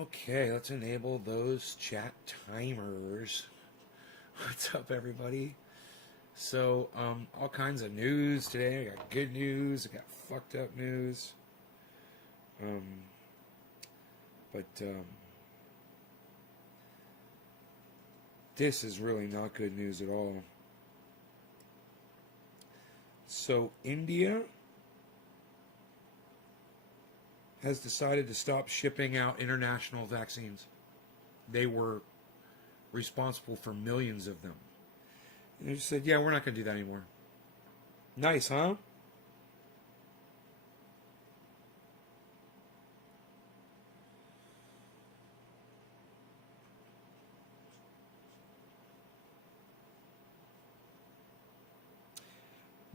Okay, let's enable those chat timers. What's up, everybody? So, all kinds of news today. I got good news. I got fucked up news. But this is really not good news at all. So, India has decided to stop shipping out international vaccines. They were responsible for millions of them. And they just said, yeah, we're not going to do that anymore. Nice, huh?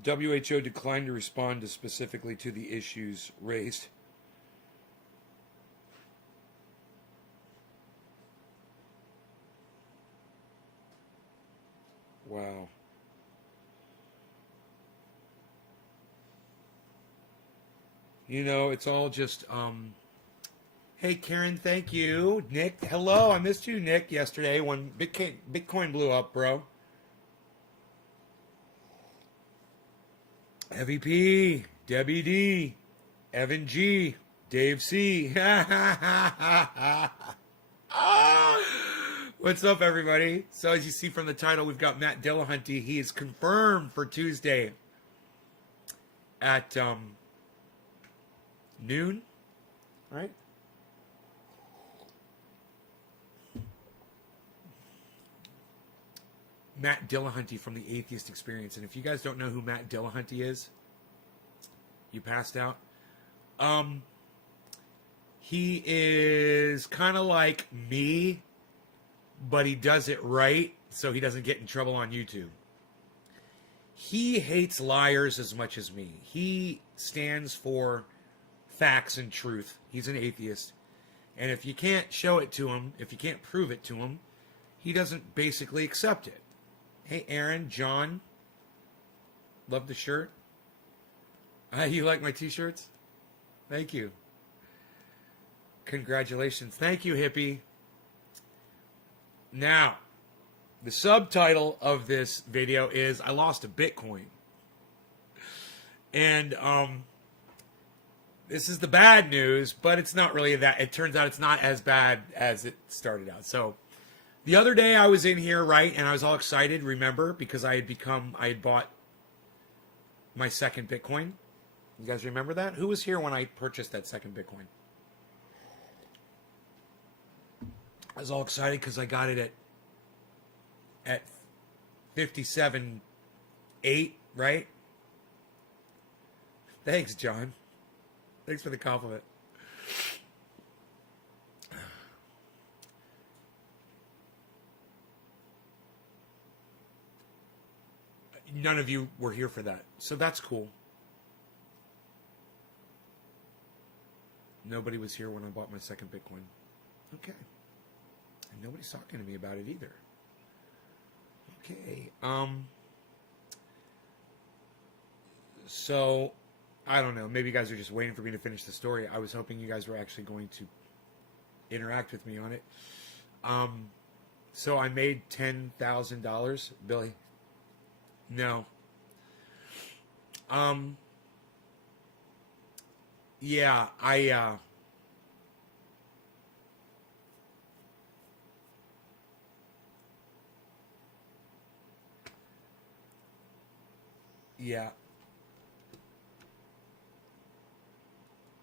WHO declined to respond specifically to the issues raised. Wow. You know, it's all just, hey, Karen, thank you. Nick, hello. I missed you, Nick, yesterday when Bitcoin blew up, bro. Heavy P, Debbie D, Evan G, Dave C. What's up, everybody? So as you see from the title, we've got Matt Dillahunty. He is confirmed for Tuesday at noon, right? Matt Dillahunty from the Atheist Experience. And if you guys don't know who Matt Dillahunty is, you passed out. He is kind of like me, but he does it right so he doesn't get in trouble on YouTube. He hates liars as much as me. He stands for facts and truth. He's an atheist. And if you can't show it to him, if you can't prove it to him, he doesn't basically accept it. Hey, Aaron, John, love the shirt. You like my t-shirts? Thank you. Congratulations. Thank you, hippie. Now, the subtitle of this video is I lost a Bitcoin. And this is the bad news, but it's not really that. It turns out it's not as bad as it started out. So the other day I was in here, right, and I was all excited, remember, because I had bought my second Bitcoin. You guys remember that? Who was here when I purchased that second Bitcoin? I was all excited because I got it at 57.8, right? Thanks, John. Thanks for the compliment. None of you were here for that, so that's cool. Nobody was here when I bought my second Bitcoin. Okay. And nobody's talking to me about it either. Okay. So, I don't know. Maybe you guys are just waiting for me to finish the story. I was hoping you guys were actually going to interact with me on it. So I made $10,000, Billy. No. Yeah, yeah.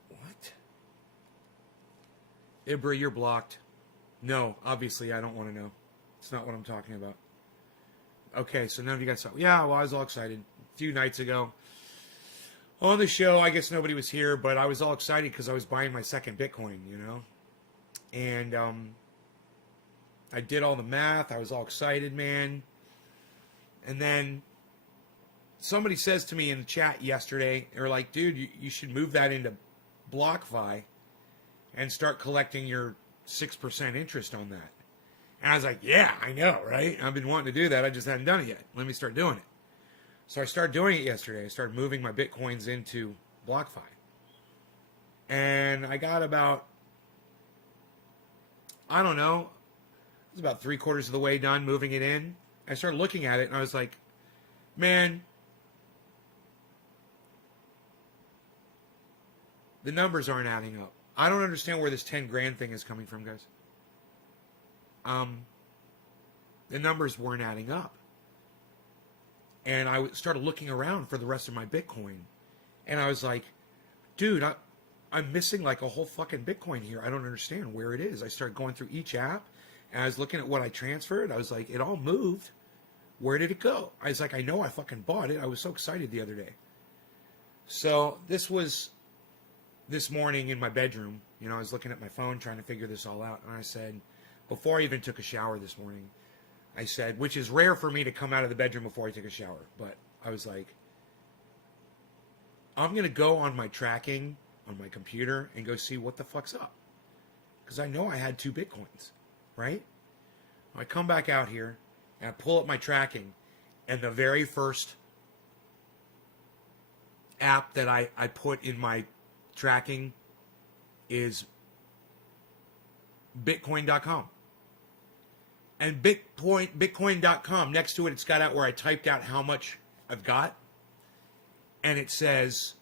What? Ibra, you're blocked. No, obviously I don't want to know. It's not what I'm talking about. Okay, so none of you guys saw. Yeah, well, I was all excited a few nights ago on the show. I guess nobody was here, but I was all excited because I was buying my second Bitcoin, you know? And I did all the math. I was all excited, man. And then somebody says to me in the chat yesterday, they're like, dude, you should move that into BlockFi and start collecting your 6% interest on that. And I was like, yeah, I know, right? I've been wanting to do that. I just hadn't done it yet. Let me start doing it. So I started doing it yesterday. I started moving my Bitcoins into BlockFi. And I got about I don't know. I was about 3/4 of the way done moving it in. I started looking at it and I was like, man, the numbers aren't adding up. I don't understand where this 10 grand thing is coming from, guys. The numbers weren't adding up. And I started looking around for the rest of my Bitcoin. And I was like, dude, I'm missing like a whole fucking Bitcoin here. I don't understand where it is. I started going through each app. And I was looking at what I transferred. I was like, it all moved. Where did it go? I was like, I know I fucking bought it. I was so excited the other day. So this was this morning in my bedroom. You know, I was looking at my phone trying to figure this all out. And I said, before I even took a shower this morning, I said, which is rare for me to come out of the bedroom before I take a shower. But I was like, I'm going to go on my tracking on my computer and go see what the fuck's up. Because I know I had 2 Bitcoins, right? I come back out here and I pull up my tracking, and the very first app that I put in my tracking is Bitcoin.com. And Bitcoin.com, next to it, it's got out where I typed out how much I've got. And it says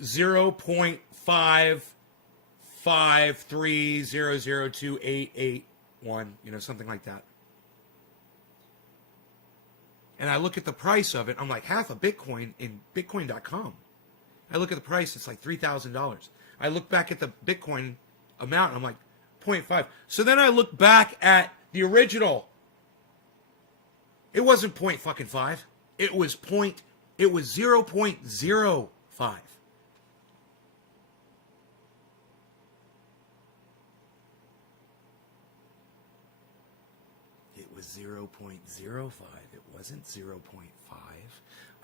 0.553002881, you know, something like that. And I look at the price of it. I'm like, half a Bitcoin in Bitcoin.com. I look at the price. It's like $3,000. I look back at the Bitcoin amount. And I'm like, 0.5. So then I look back at the original. It wasn't 0.5. It was 0.05. It was 0.05. It wasn't 0.5.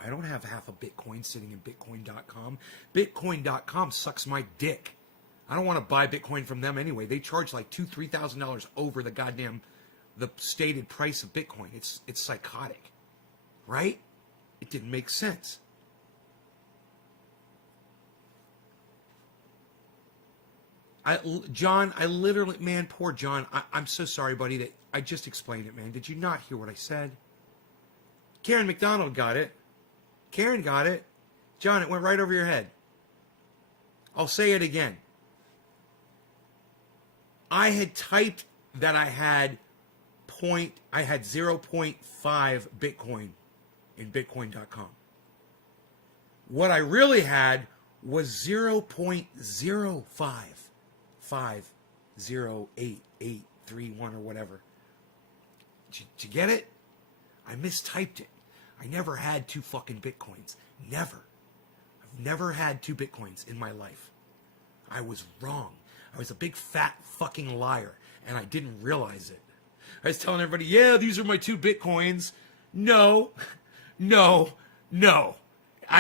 I don't have half a Bitcoin sitting in Bitcoin.com. Bitcoin.com sucks my dick. I don't want to buy Bitcoin from them anyway. They charge like $2,000-$3,000 over the stated price of Bitcoin. It's psychotic, right? It didn't make sense. John, I literally, man, poor John. I'm so sorry, buddy, that I just explained it, man. Did you not hear what I said? Karen McDonald got it. Karen got it. John, it went right over your head. I'll say it again. I had typed that I had 0.5 Bitcoin in Bitcoin.com. What I really had was 0.05508831 or whatever. Did you get it? I mistyped it. I never had 2 fucking Bitcoins. Never. I've never had 2 Bitcoins in my life. I was wrong. I was a big fat fucking liar, and I didn't realize it. I was telling everybody, yeah, these are my 2 Bitcoins. No. I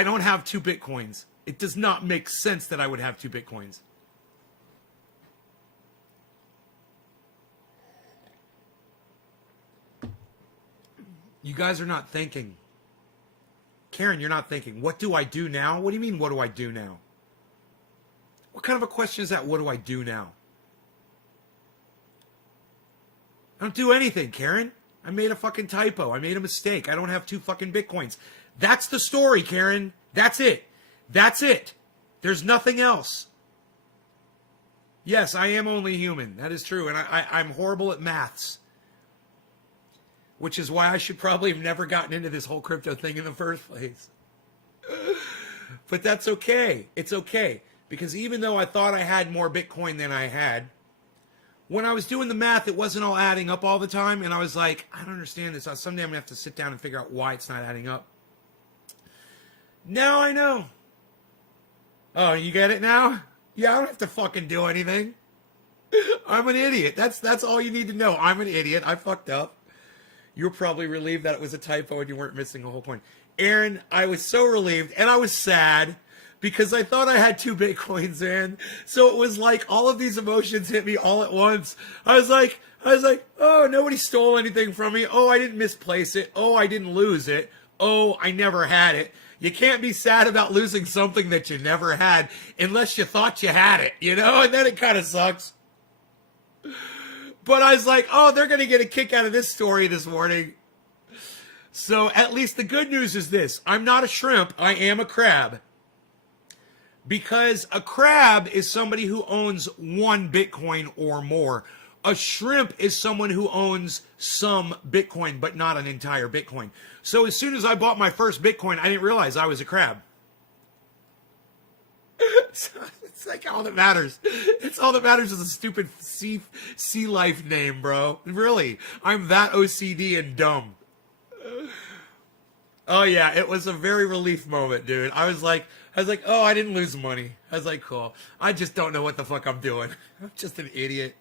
don't have 2 Bitcoins. It does not make sense that I would have 2 Bitcoins. You guys are not thinking. Karen, you're not thinking. What do I do now? What do you mean, what do I do now? What kind of a question is that? What do I do now? I don't do anything, Karen. I made a fucking typo. I made a mistake. I don't have 2 fucking Bitcoins. That's the story, Karen. That's it. That's it. There's nothing else. Yes, I am only human. That is true. And I'm horrible at maths. Which is why I should probably have never gotten into this whole crypto thing in the first place. But that's okay. It's okay. Because even though I thought I had more Bitcoin than I had, when I was doing the math, it wasn't all adding up all the time. And I was like, I don't understand this. Someday I'm going to have to sit down and figure out why it's not adding up. Now I know. Oh, you get it now? Yeah, I don't have to fucking do anything. I'm an idiot. That's all you need to know. I'm an idiot. I fucked up. You're probably relieved that it was a typo and you weren't missing a whole point. Aaron, I was so relieved, and I was sad because I thought I had 2 Bitcoins, man. So it was like all of these emotions hit me all at once. I was like, oh, nobody stole anything from me. Oh, I didn't misplace it. Oh, I didn't lose it. Oh, I never had it. You can't be sad about losing something that you never had unless you thought you had it, you know? And then it kind of sucks. But I was like, oh, they're going to get a kick out of this story this morning. So at least the good news is this. I'm not a shrimp. I am a crab. Because a crab is somebody who owns 1 Bitcoin or more. A shrimp is someone who owns some Bitcoin, but not an entire Bitcoin. So as soon as I bought my first Bitcoin, I didn't realize I was a crab. It's like all that matters. It's all that matters is a stupid sea life name, bro. Really, I'm that OCD and dumb. Oh yeah, it was a very relief moment, dude. I was like, oh, I didn't lose money. I was like, cool. I just don't know what the fuck I'm doing. I'm just an idiot.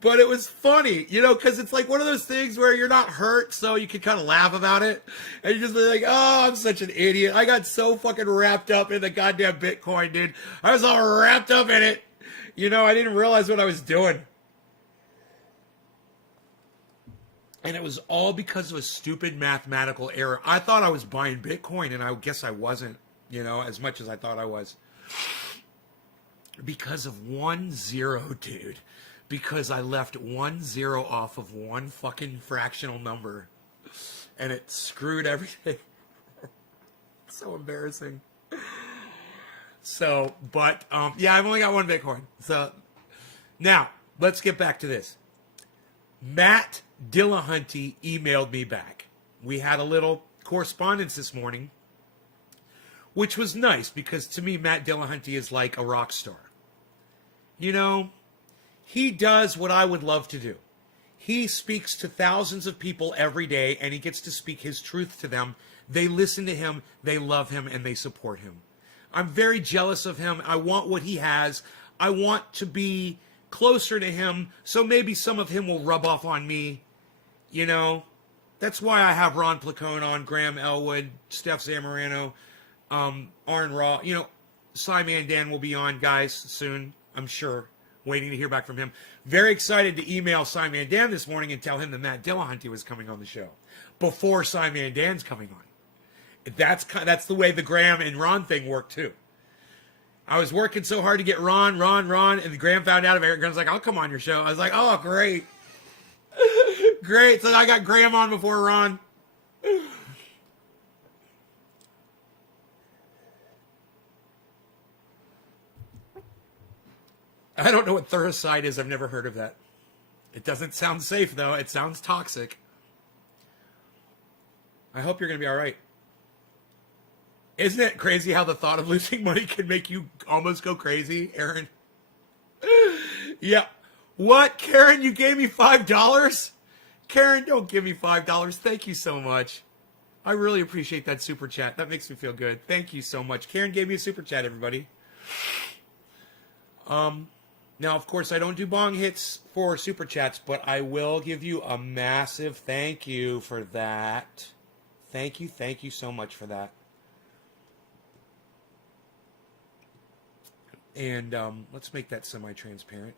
But it was funny, you know, because it's like one of those things where you're not hurt, so you can kind of laugh about it. And you're just like, oh, I'm such an idiot. I got so fucking wrapped up in the goddamn Bitcoin, dude. I was all wrapped up in it. You know, I didn't realize what I was doing. And it was all because of a stupid mathematical error. I thought I was buying Bitcoin, and I guess I wasn't, you know, as much as I thought I was. Because of 1 0, dude. Because I left 1 0 off of one fucking fractional number. And it screwed everything. So embarrassing. So, but, yeah, I've only got 1 Bitcoin. So, now, let's get back to this. Matt DILLAHUNTY emailed me back. We had a little correspondence this morning, which was nice because to me, Matt DILLAHUNTY is like a rock star. You know, he does what I would love to do. He speaks to thousands of people every day, and he gets to speak his truth to them. They listen to him, they love him, and they support him. I'm very jealous of him. I want what he has. I want to be closer to him, so maybe some of him will rub off on me. You know, that's why I have Ron Placone on, Graham Elwood, Steph Zamorano, Arn Raw. You know, Simon Dan will be on, guys, soon, I'm sure. Waiting to hear back from him. Very excited to email Simon Dan this morning and tell him that Matt DILLAHUNTY was coming on the show before Simon Dan's coming on. That's the way the Graham and Ron thing worked too. I was working so hard to get Ron, and Graham found out of it. Graham's like, I'll come on your show. I was like, oh, great. Great. So I got Graham on before Ron. I don't know what Thuricide is. I've never heard of that. It doesn't sound safe, though. It sounds toxic. I hope you're going to be all right. Isn't it crazy how the thought of losing money can make you almost go crazy, Aaron? Yeah. What? Karen, you gave me $5? Karen, don't give me $5. Thank you so much. I really appreciate that super chat. That makes me feel good. Thank you so much. Karen gave me a super chat, everybody. Now, of course, I don't do bong hits for super chats, but I will give you a massive thank you for that. Thank you so much for that. And let's make that semi-transparent.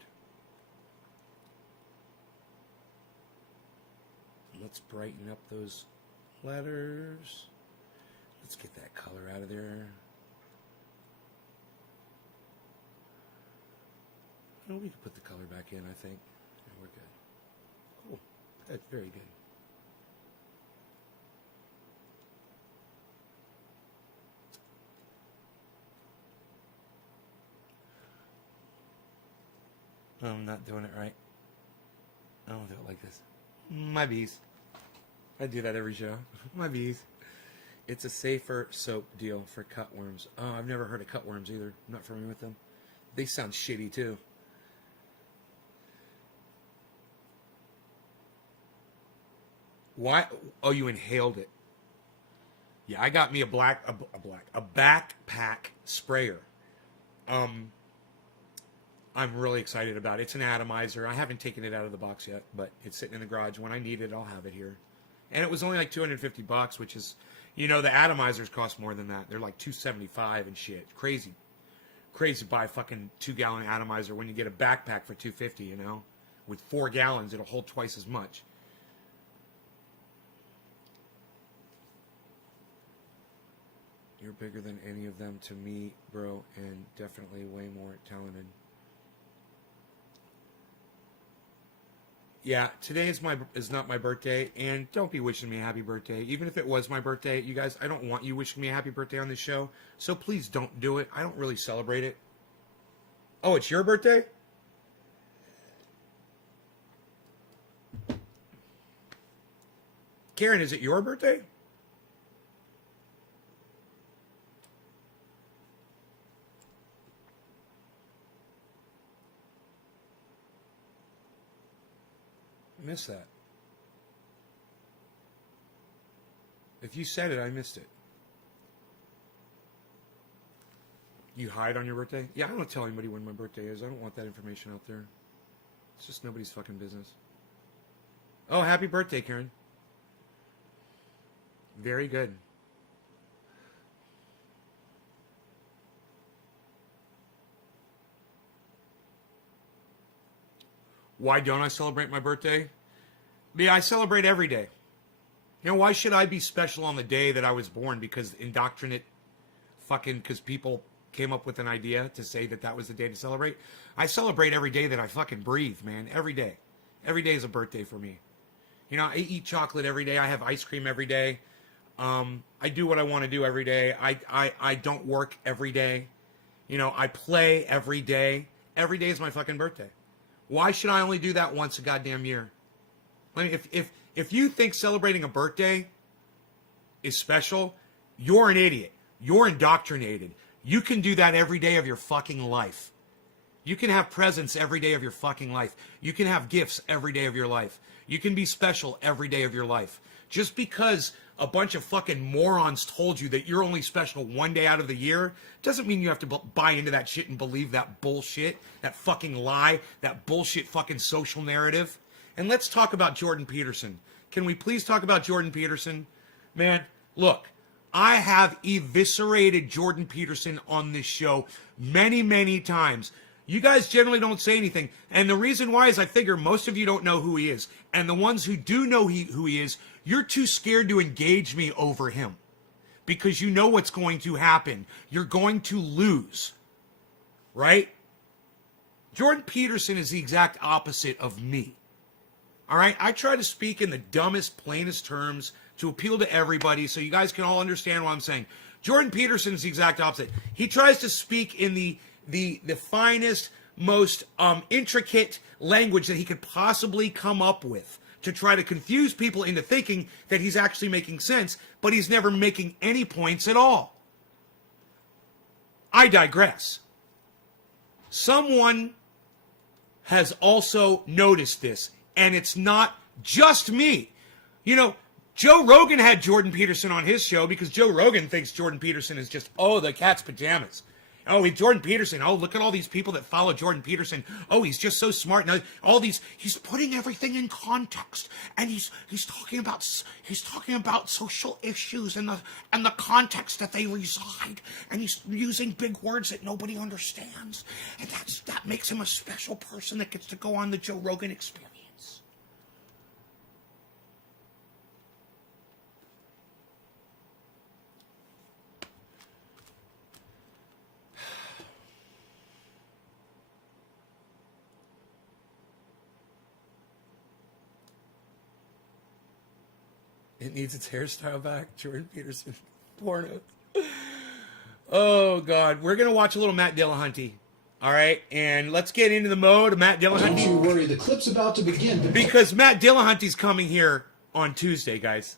Let's brighten up those letters. Let's get that color out of there. Oh, we can put the color back in, I think. Yeah, we're good. Oh, that's very good. Oh, I'm not doing it right. I don't do it like this. My bees. I do that every show. My bees. It's a safer soap deal for cutworms. Oh, I've never heard of cutworms either. I'm not familiar with them. They sound shitty too. Why? Oh, you inhaled it. Yeah, I got me a backpack sprayer. I'm really excited about it. It's an atomizer. I haven't taken it out of the box yet, but it's sitting in the garage. When I need it, I'll have it here. And it was only like $250, which is, you know, the atomizers cost more than that. They're like $275 and shit. Crazy to buy a fucking 2-gallon atomizer when you get a backpack for $250. You know, with 4 gallons, it'll hold twice as much. You're bigger than any of them to me, bro, and definitely way more talented. Yeah, today is not my birthday, and don't be wishing me a happy birthday. Even if it was my birthday, you guys, I don't want you wishing me a happy birthday on this show, so please don't do it. I don't really celebrate it. Oh, it's your birthday? Karen, is it your birthday? I missed that. If you said it, I missed it. You hide on your birthday? Yeah, I don't tell anybody when my birthday is. I don't want that information out there. It's just nobody's fucking business. Oh, happy birthday, Karen. Very good. Why don't I celebrate my birthday? Yeah, I celebrate every day. You know, why should I be special on the day that I was born? Because because people came up with an idea to say that was the day to celebrate. I celebrate every day that I fucking breathe, man. Every day. Every day is a birthday for me. You know, I eat chocolate every day. I have ice cream every day. I do what I want to do every day. I don't work every day. You know, I play every day. Every day is my fucking birthday. Why should I only do that once a goddamn year? I mean, if you think celebrating a birthday is special, you're an idiot. You're indoctrinated. You can do that every day of your fucking life. You can have presents every day of your fucking life. You can have gifts every day of your life. You can be special every day of your life. Just because a bunch of fucking morons told you that you're only special one day out of the year doesn't mean you have to buy into that shit and believe that bullshit, that fucking lie, that bullshit fucking social narrative. And let's talk about Jordan Peterson. Can we please talk about Jordan Peterson? Man, look, I have eviscerated Jordan Peterson on this show many, many times. You guys generally don't say anything. And the reason why is I figure most of you don't know who he is. And the ones who do know who he is, you're too scared to engage me over him. Because you know what's going to happen. You're going to lose. Right? Jordan Peterson is the exact opposite of me. All right? I try to speak in the dumbest, plainest terms to appeal to everybody so you guys can all understand what I'm saying. Jordan Peterson is the exact opposite. He tries to speak in the finest, most intricate language that he could possibly come up with to try to confuse people into thinking that he's actually making sense, but he's never making any points at all. I digress. Someone has also noticed this, and it's not just me. You know, Joe Rogan had Jordan Peterson on his show because Joe Rogan thinks Jordan Peterson is just, the cat's pajamas. Oh, Jordan Peterson. Oh, look at all these people that follow Jordan Peterson. Oh, he's just so smart. Now, he's putting everything in context, and he's talking about social issues and the context that they reside, and he's using big words that nobody understands, and that makes him a special person that gets to go on the Joe Rogan Experience. It needs its hairstyle back. Jordan Peterson porno. Oh, God. We're going to watch a little Matt DILLAHUNTY. All right? And let's get into the mode of Matt DILLAHUNTY. Don't you worry. The clip's about to begin. Because Matt DILLAHUNTY's coming here on Tuesday, guys.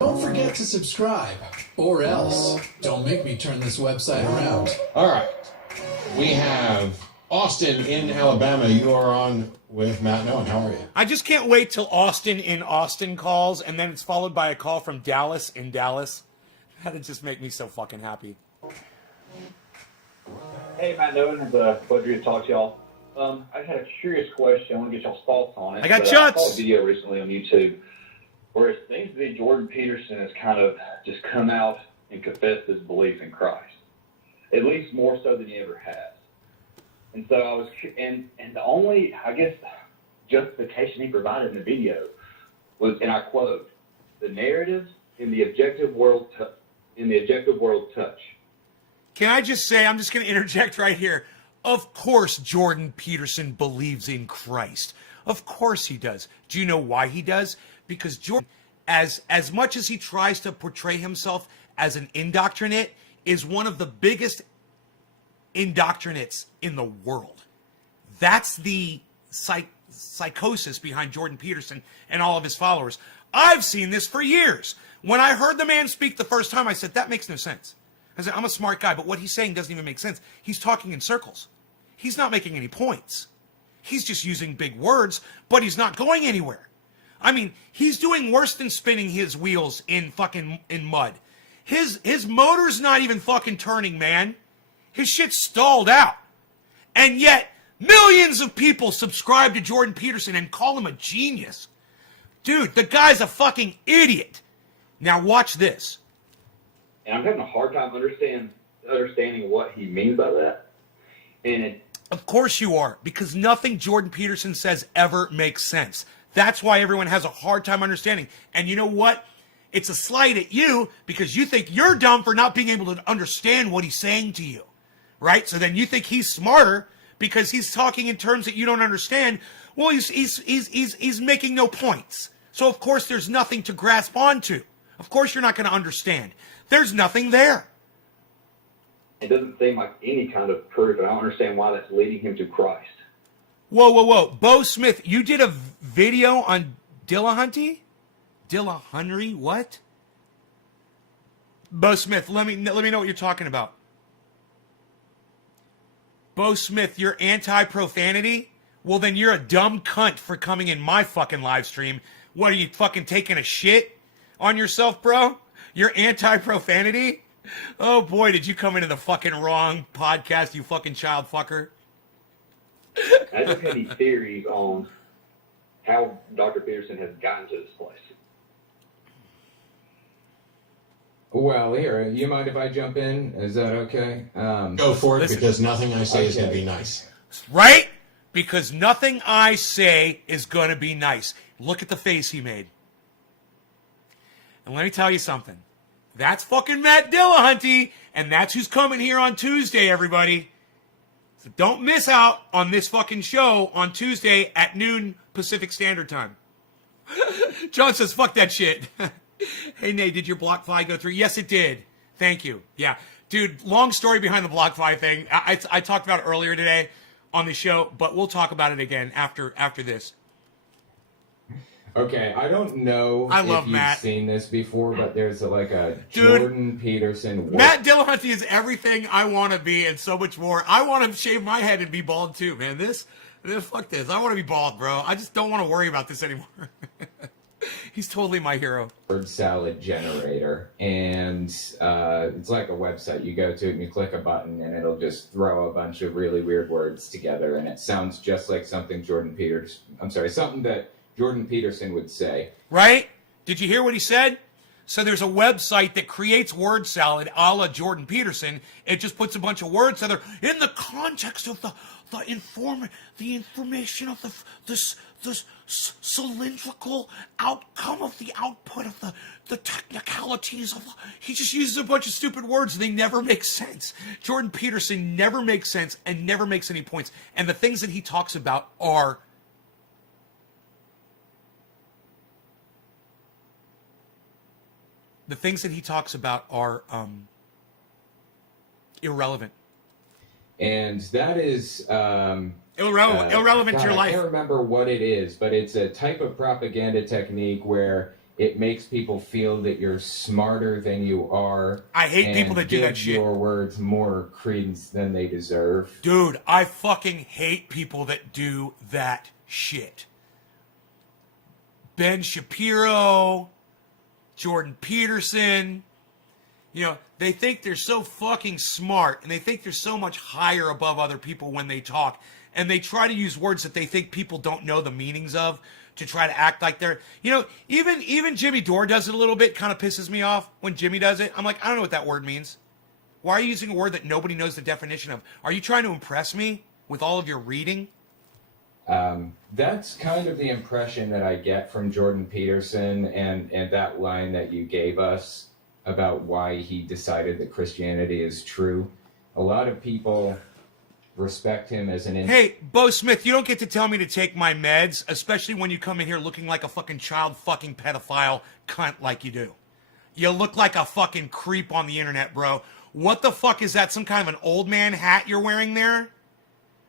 Don't forget to subscribe. Or else. Don't make me turn this website around. All right. We have Austin in Alabama. You are on with Matt Nolan. How are you? I just can't wait till Austin in Austin calls, and then it's followed by a call from Dallas in Dallas. That'd just make me so fucking happy. Hey, Matt Nolan. It's a pleasure to talk to y'all. I had a curious question. I want to get y'all's thoughts on it. I got I chuts. saw a video recently on YouTube where it seems to be Jordan Peterson has kind of just come out and confessed his belief in Christ, at least more so than he ever has. And so I was, and the only, I guess, justification he provided in the video was, and I quote, "The narratives in the objective world, touch." Can I just say, I'm just going to interject right here. Of course, Jordan Peterson believes in Christ. Of course he does. Do you know why he does? Because Jordan, as much as he tries to portray himself as an indoctrinate, is one of the biggest indoctrinates in the world. That's the psychosis behind Jordan Peterson and all of his followers. I've seen this for years. When I heard the man speak the first time, I said, that makes no sense. I said, I'm a smart guy, but what he's saying doesn't even make sense. He's talking in circles. He's not making any points. He's just using big words, but he's not going anywhere. I mean, he's doing worse than spinning his wheels in mud. His motor's not even fucking turning, man. His shit's stalled out. And yet, millions of people subscribe to Jordan Peterson and call him a genius. Dude, the guy's a fucking idiot. Now watch this. And I'm having a hard time understanding what he means by that. Of course you are, because nothing Jordan Peterson says ever makes sense. That's why everyone has a hard time understanding. And you know what? It's a slight at you because you think you're dumb for not being able to understand what he's saying to you. Right? So then you think he's smarter because he's talking in terms that you don't understand. Well, he's making no points. So of course there's nothing to grasp onto. Of course you're not going to understand. There's nothing there. It doesn't seem like any kind of proof, and I don't understand why that's leading him to Christ. Whoa. Bo Smith, you did a video on Dillahunty? Dillahunty, what? Bo Smith, let me know what you're talking about. Bo Smith, you're anti-profanity? Well, then you're a dumb cunt for coming in my fucking live stream. What, are you fucking taking a shit on yourself, bro? You're anti-profanity? Oh boy, did you come into the fucking wrong podcast, you fucking child fucker. I just have any theories on how Dr. Peterson has gotten to this place. Well, here, you mind if I jump in? Is that okay? Go for it, Listen, because nothing I say is going to okay. be nice. Right? Because nothing I say is going to be nice. Look at the face he made. And let me tell you something. That's fucking Matt Dillahunty, and that's who's coming here on Tuesday, everybody. So don't miss out on this fucking show on Tuesday at noon Pacific Standard Time. John says, fuck that shit. Hey, Nate, did your BlockFi go through? Yes, it did. Thank you. Yeah. Dude, long story behind the BlockFi thing. I talked about it earlier today on the show, but we'll talk about it again after this. Okay, I don't know I love if you've Matt. seen this before, but there's a Dude, Jordan Peterson. Matt Dillahunty is everything I want to be and so much more. I want to shave my head and be bald too, man. Fuck this. I want to be bald, bro. I just don't want to worry about this anymore. He's totally my hero. Word salad generator, and it's like a website. You go to it and you click a button, and it'll just throw a bunch of really weird words together, and it sounds just like something something that Jordan Peterson would say. Right? Did you hear what he said? So there's a website that creates word salad a la Jordan Peterson. It just puts a bunch of words together in the context of the information of the cylindrical outcome of the output of the technicalities of he just uses a bunch of stupid words and they never make sense. Jordan Peterson never makes sense and never makes any points. And the things that he talks about are irrelevant. And that is irrelevant to your I life. can't remember what it is, but it's a type of propaganda technique where it makes people feel that you're smarter than you are. I hate people that do that shit. Give your words more credence than they deserve. Dude, I fucking hate people that do that shit. Ben Shapiro, Jordan Peterson, they think they're so fucking smart and they think they're so much higher above other people when they talk. And they try to use words that they think people don't know the meanings of to try to act like they're, even Jimmy Dore does it a little bit, kind of pisses me off when Jimmy does it. I'm like, I don't know what that word means. Why are you using a word that nobody knows the definition of? Are you trying to impress me with all of your reading? That's kind of the impression that I get from Jordan Peterson and that line that you gave us about why he decided that Christianity is true. A lot of people respect him as an Hey, Bo Smith, you don't get to tell me to take my meds, especially when you come in here looking like a fucking child fucking pedophile cunt like you do. You look like a fucking creep on the internet, bro. What the fuck is that? Some kind of an old man hat you're wearing there?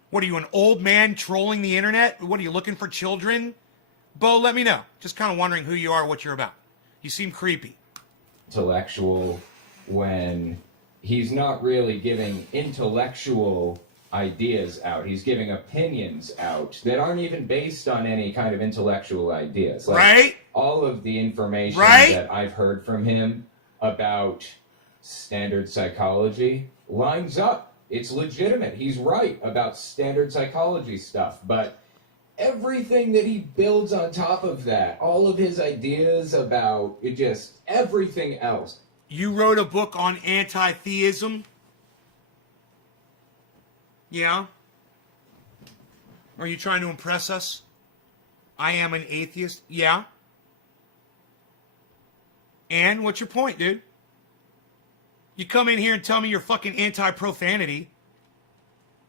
What are you, an old man trolling the internet? What are you, looking for children? Bo, let me know. Just kind of wondering who you are, what you're about. You seem creepy. intellectual when he's not really giving intellectual ideas out. He's giving opinions out that aren't even based on any kind of intellectual ideas. Like, right? all of the information Right? that I've heard from him about standard psychology lines up. It's legitimate. He's right about standard psychology stuff. But everything that he builds on top of that, all of his ideas about it, just everything else. You wrote a book on anti-theism? Yeah? Are you trying to impress us? I am an atheist? Yeah? And what's your point, dude? You come in here and tell me you're fucking anti-profanity.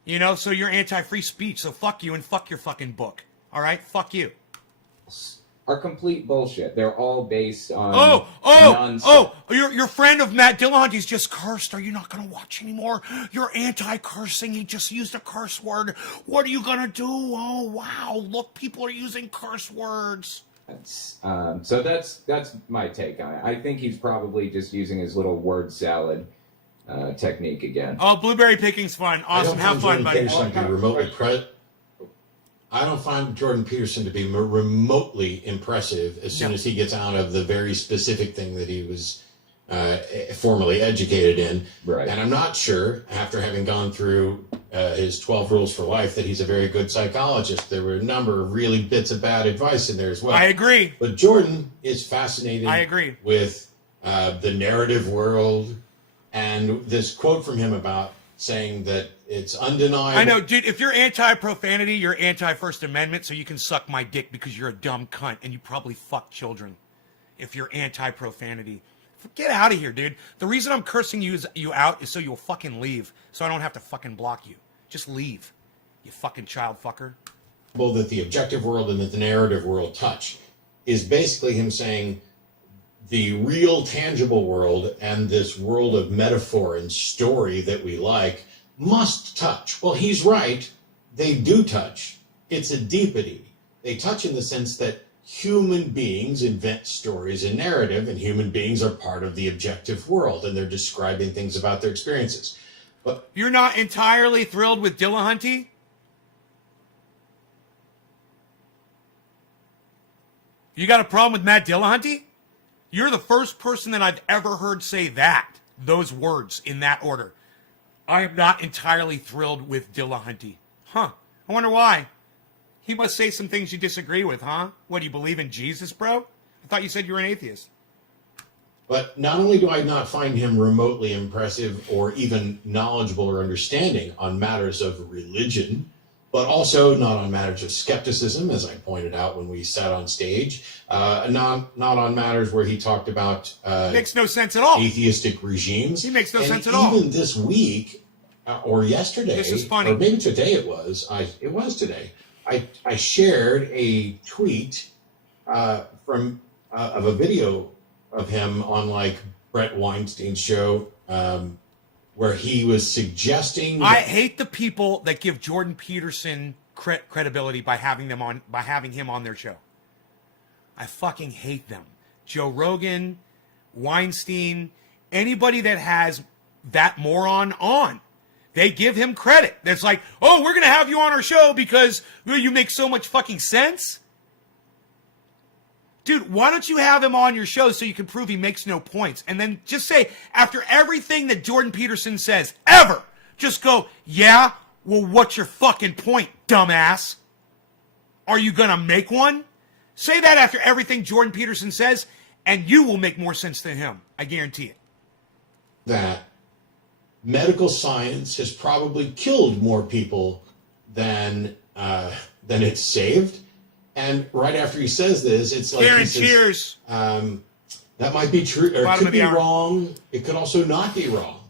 You know, so you're anti-free speech, so fuck you and fuck your fucking book. All right? Fuck you. Are complete bullshit. They're all based on Oh, your friend of Matt Dillahunty's just cursed. Are you not going to watch anymore? You're anti-cursing. He just used a curse word. What are you going to do? Oh, wow. Look, people are using curse words. So that's my take on it. I think he's probably just using his little word salad technique again. Oh, blueberry picking's fun. Awesome. Have fun, buddy. I don't find Jordan Peterson to be remotely impressive as soon as he gets out of the very specific thing that he was formally educated in. Right. And I'm not sure, after having gone through his 12 Rules for Life, that he's a very good psychologist. There were a number of really bits of bad advice in there as well. I agree. But Jordan is fascinated I agree. with the narrative world, and this quote from him about saying that it's undeniable. I know, dude, if you're anti-profanity, you're anti-First Amendment, so you can suck my dick because you're a dumb cunt and you probably fuck children. If you're anti-profanity. Get out of here, dude. The reason I'm cursing you out is so you'll fucking leave, so I don't have to fucking block you. Just leave, you fucking child fucker. That the objective world and that the narrative world touch is basically him saying the real tangible world and this world of metaphor and story that we like must touch. Well, he's right. They do touch. It's a deepity. They touch in the sense that human beings invent stories and narrative, and human beings are part of the objective world, and they're describing things about their experiences. But you're not entirely thrilled with Dillahunty? You got a problem with Matt Dillahunty? You're the first person that I've ever heard say those words in that order. I am not entirely thrilled with Dillahunty. Huh. I wonder why. He must say some things you disagree with, huh? What, do you believe in Jesus, bro? I thought you said you were an atheist. But not only do I not find him remotely impressive or even knowledgeable or understanding on matters of religion, but also not on matters of skepticism, as I pointed out when we sat on stage, not on matters where he talked about makes no sense at all. Atheistic regimes. He makes no sense at all. Even this week, or yesterday, this is funny. or maybe today it was today, I shared a tweet from of a video of him on like Brett Weinstein's show, where he was suggesting. I hate the people that give Jordan Peterson credibility by having him on their show. I fucking hate them. Joe Rogan, Weinstein, anybody that has that moron on. They give him credit. That's like, oh, we're going to have you on our show because you make so much fucking sense. Dude, why don't you have him on your show so you can prove he makes no points? And then just say, after everything that Jordan Peterson says, ever, just go, yeah, well, what's your fucking point, dumbass? Are you going to make one? Say that after everything Jordan Peterson says, and you will make more sense than him. I guarantee it. That medical science has probably killed more people than it's saved. And right after he says this, it's like Karen, cheers. That might be true, or it could be wrong. It could also not be wrong.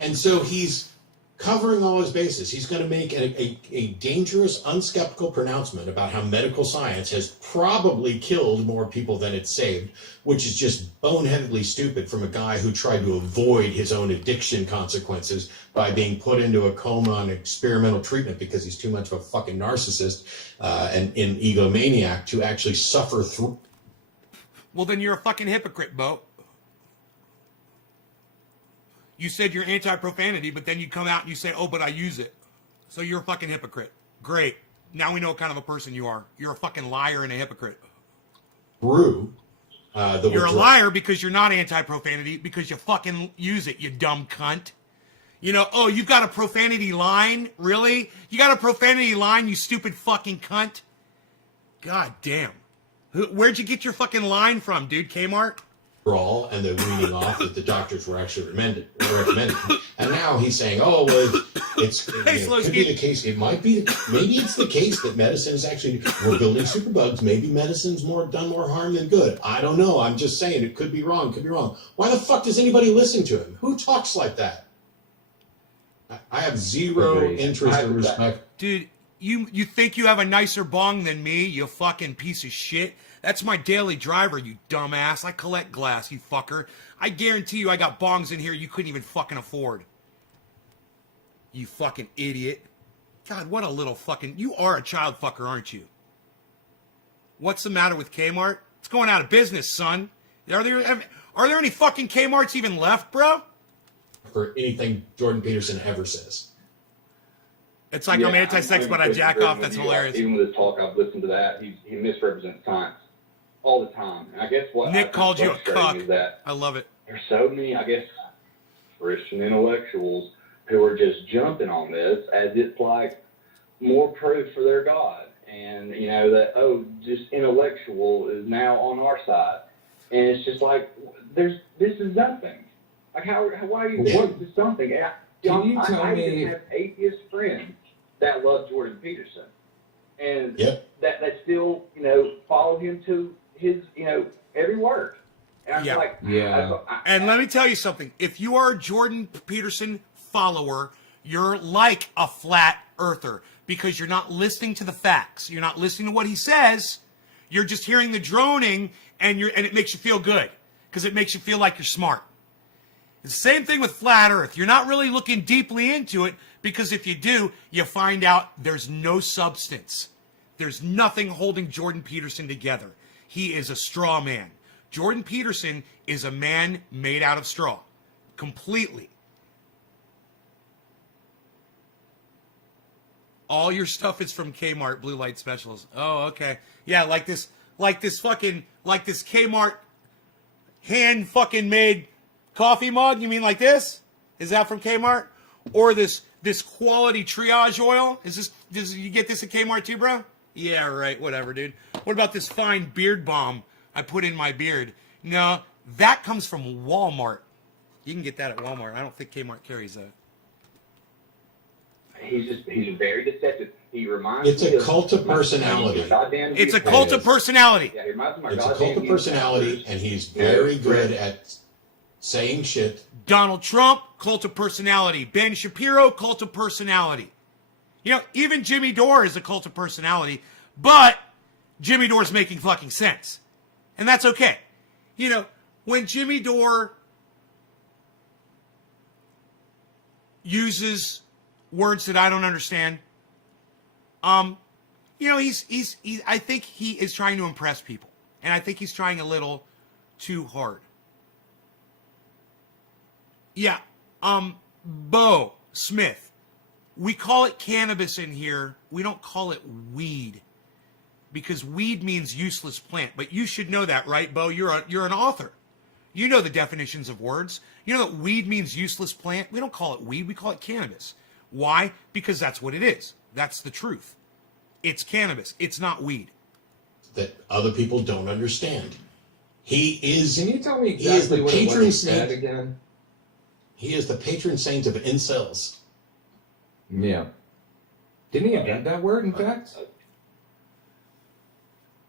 And so he's covering all his bases. He's going to make a dangerous, unskeptical pronouncement about how medical science has probably killed more people than it's saved, which is just boneheadedly stupid from a guy who tried to avoid his own addiction consequences by being put into a coma on experimental treatment because he's too much of a fucking narcissist and an egomaniac to actually suffer through. Well, then you're a fucking hypocrite, Bo. You said you're anti-profanity, but then you come out and you say, oh, but I use it. So you're a fucking hypocrite. Great. Now we know what kind of a person you are. You're a fucking liar and a hypocrite. Through You're a liar because you're not anti-profanity, because you fucking use it, you dumb cunt. You know, oh, you got a profanity line? Really? You got a profanity line, you stupid fucking cunt? God damn. Where'd you get your fucking line from, dude? Kmart? Withdrawal and the weaning off that the doctors were actually recommending. And now he's saying, oh, well, it could be the case. It might be, maybe it's the case that medicine is actually, we're building superbugs. Maybe medicine's done more harm than good. I don't know. I'm just saying it could be wrong. Could be wrong. Why the fuck does anybody listen to him? Who talks like that? I have zero interest and respect. Dude, you think you have a nicer bong than me, you fucking piece of shit? That's my daily driver, you dumbass. I collect glass, you fucker. I guarantee you I got bongs in here you couldn't even fucking afford. You fucking idiot. God, what a little fucking... You are a child fucker, aren't you? What's the matter with Kmart? It's going out of business, son. Are there any fucking Kmarts even left, bro? For anything Jordan Peterson ever says. It's like I'm anti-sex, but I jack off. That's hilarious. Even with his talk, I've listened to that. He misrepresents science all the time. And I guess what Nick called you a cuck. Is that I love it. There's so many, I guess, Christian intellectuals who are just jumping on this as it's like more proof for their God. And, you know, that, oh, just intellectual is now on our side. And it's just like, this is nothing. Like, why are you what is something? Can you tell I me... have atheist friends that love Jordan Peterson. And that still, you know, follow him to his, you know, every word. And I'm like, and let me tell you something. If you are a Jordan Peterson follower, you're like a flat earther because you're not listening to the facts. You're not listening to what he says. You're just hearing the droning, and it makes you feel good because it makes you feel like you're smart. It's the same thing with flat earth. You're not really looking deeply into it because if you do, you find out there's no substance. There's nothing holding Jordan Peterson together. He is a straw man. Jordan Peterson is a man made out of straw. Completely. All your stuff is from Kmart Blue Light Specials. Oh, okay. Yeah, like this Kmart hand fucking made coffee mug. You mean like this? Is that from Kmart? Or this quality triage oil? Does you get this at Kmart too, bro? Yeah, right. Whatever, dude. What about this fine beard balm I put in my beard? No, that comes from Walmart. You can get that at Walmart. I don't think Kmart carries that. He's very deceptive. He reminds me of... It's a cult of personality. It's a cult of personality. Yeah, he reminds me of it's a cult of personality, and he's very good at saying shit. Donald Trump, cult of personality. Ben Shapiro, cult of personality. You know, even Jimmy Dore is a cult of personality, but Jimmy Dore's making fucking sense. And that's okay. You know, when Jimmy Dore uses words that I don't understand, you know, I think he is trying to impress people. And I think he's trying a little too hard. Yeah, Bo Smith, we call it cannabis in here. We don't call it weed because weed means useless plant. But you should know that, right, Bo? You're an author. You know the definitions of words. You know that weed means useless plant. We don't call it weed. We call it cannabis. Why? Because that's what it is. That's the truth. It's cannabis. It's not weed. That other people don't understand. He is. Can you tell me exactly what he said again? He is the patron saint of incels. Yeah. Didn't he invent that word, in fact?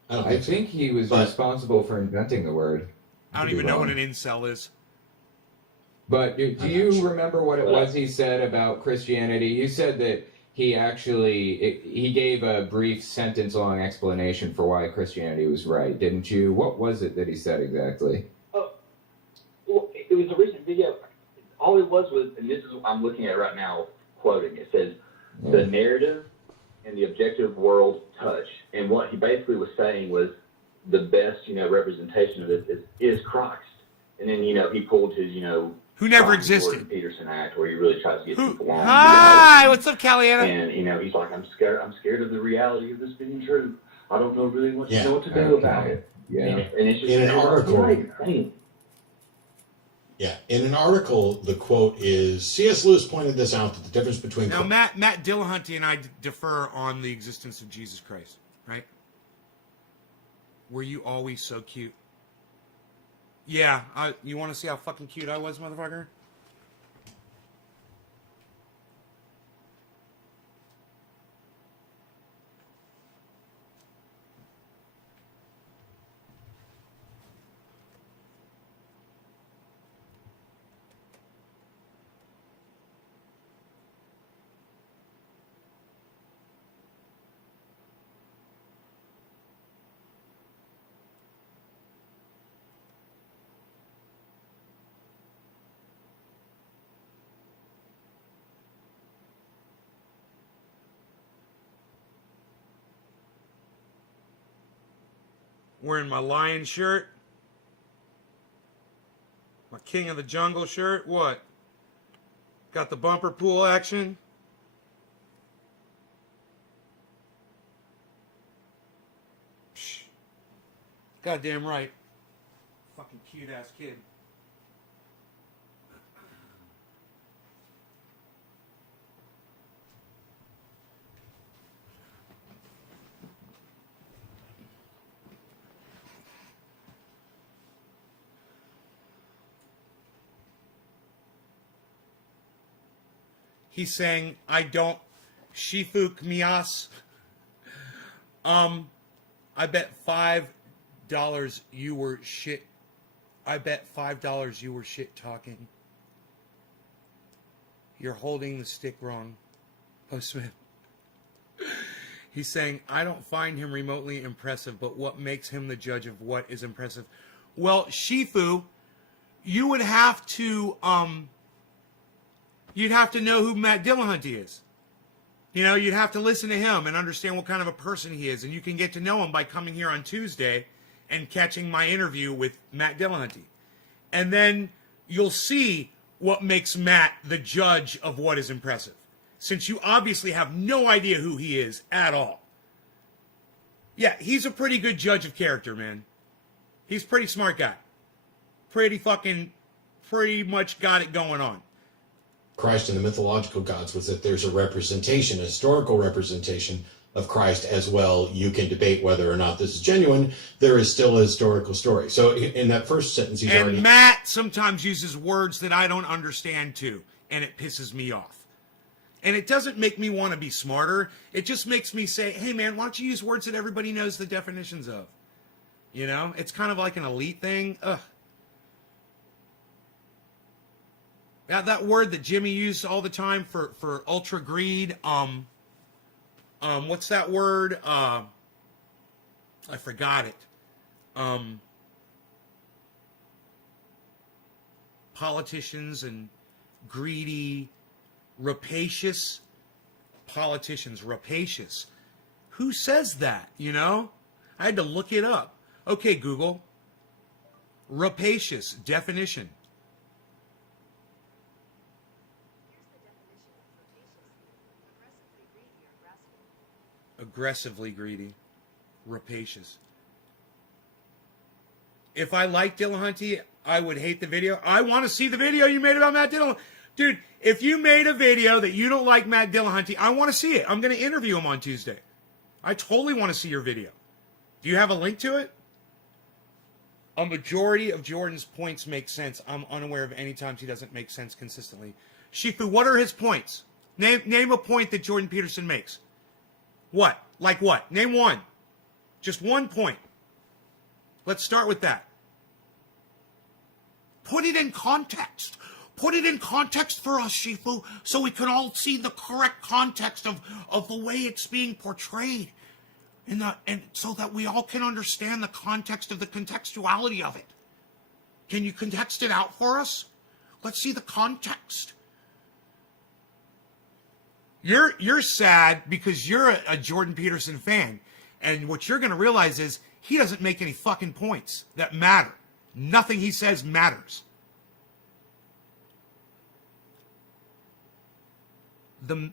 I think he was responsible for inventing the word. I don't even know what an incel is. But do you remember what it was he said about Christianity? You said that he gave a brief sentence-long explanation for why Christianity was right, didn't you? What was it that he said exactly? Oh, well, it was a recent video. All it was, and this is what I'm looking at right now, quoting. It says, the narrative and the objective world touch. And what he basically was saying was the best, representation of this is Christ. And then, he pulled his, who never Jordan existed. Peterson act, where he really tries to get people on. Hi, what's up, Caliana? And he's like, I'm scared of the reality of this being true. I don't know really what to do about it. Yeah. And it's just In an article. insane. Yeah, in an article, the quote is, C.S. Lewis pointed this out, that the difference between... Now, Matt DILLAHUNTY and I defer on the existence of Jesus Christ, right? Were you always so cute? Yeah, you want to see how fucking cute I was, motherfucker? Wearing my lion shirt. My King of the Jungle shirt. What? Got the bumper pool action. Psh. Goddamn right. Fucking cute ass kid. He's saying, I don't Shifuk Mias. I bet $5 you were shit. I bet $5 you were shit talking. You're holding the stick wrong. Postman. He's saying, I don't find him remotely impressive, but what makes him the judge of what is impressive? Well, Shifu, you would have to, you'd have to know who Matt DILLAHUNTY is. You'd have to listen to him and understand what kind of a person he is. And you can get to know him by coming here on Tuesday and catching my interview with Matt DILLAHUNTY. And then you'll see what makes Matt the judge of what is impressive. Since you obviously have no idea who he is at all. Yeah, he's a pretty good judge of character, man. He's a pretty smart guy. Pretty much got it going on. Christ and the mythological gods was that there's a representation, a historical representation of Christ as well. You can debate whether or not this is genuine. There is still a historical story. So in that first sentence, he's already... And Matt sometimes uses words that I don't understand too, and it pisses me off. And it doesn't make me want to be smarter. It just makes me say, hey man, why don't you use words that everybody knows the definitions of? It's kind of like an elite thing. Ugh. That word that Jimmy used all the time for ultra greed, what's that word? I forgot it. Politicians and greedy, rapacious. Politicians, rapacious. Who says that, I had to look it up. Okay, Google. Rapacious, definition. Aggressively greedy, rapacious. If I liked DILLAHUNTY, I would hate the video. I want to see the video you made about Matt DILLAHUNTY. Dude, if you made a video that you don't like Matt DILLAHUNTY, I want to see it. I'm going to interview him on Tuesday. I totally want to see your video. Do you have a link to it? A majority of Jordan's points make sense. I'm unaware of any times he doesn't make sense consistently. Shifu, what are his points? Name a point that Jordan Peterson makes. What? Like what? Name one. Just one point. Let's start with that. Put it in context. put it in context for us, Shifu, so we can all see the correct context of the way it's being portrayed. And so that we all can understand the context of the contextuality of it. Can you context it out for us? Let's see the context. You're sad because you're a Jordan Peterson fan. And what you're going to realize is he doesn't make any fucking points that matter. Nothing he says matters.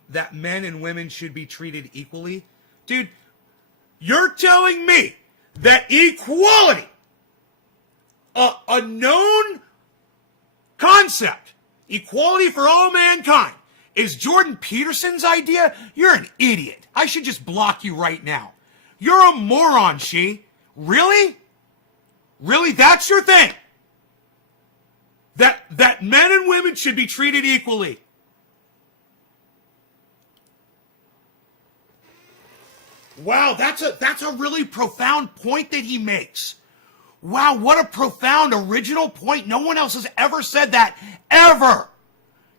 That men and women should be treated equally. Dude, you're telling me that equality, a known concept, equality for all mankind, is Jordan Peterson's idea? You're an idiot. I should just block you right now. You're a moron, She. Really? Really? That's your thing? That men and women should be treated equally. Wow, that's a really profound point that he makes. Wow, what a profound original point. No one else has ever said that, ever.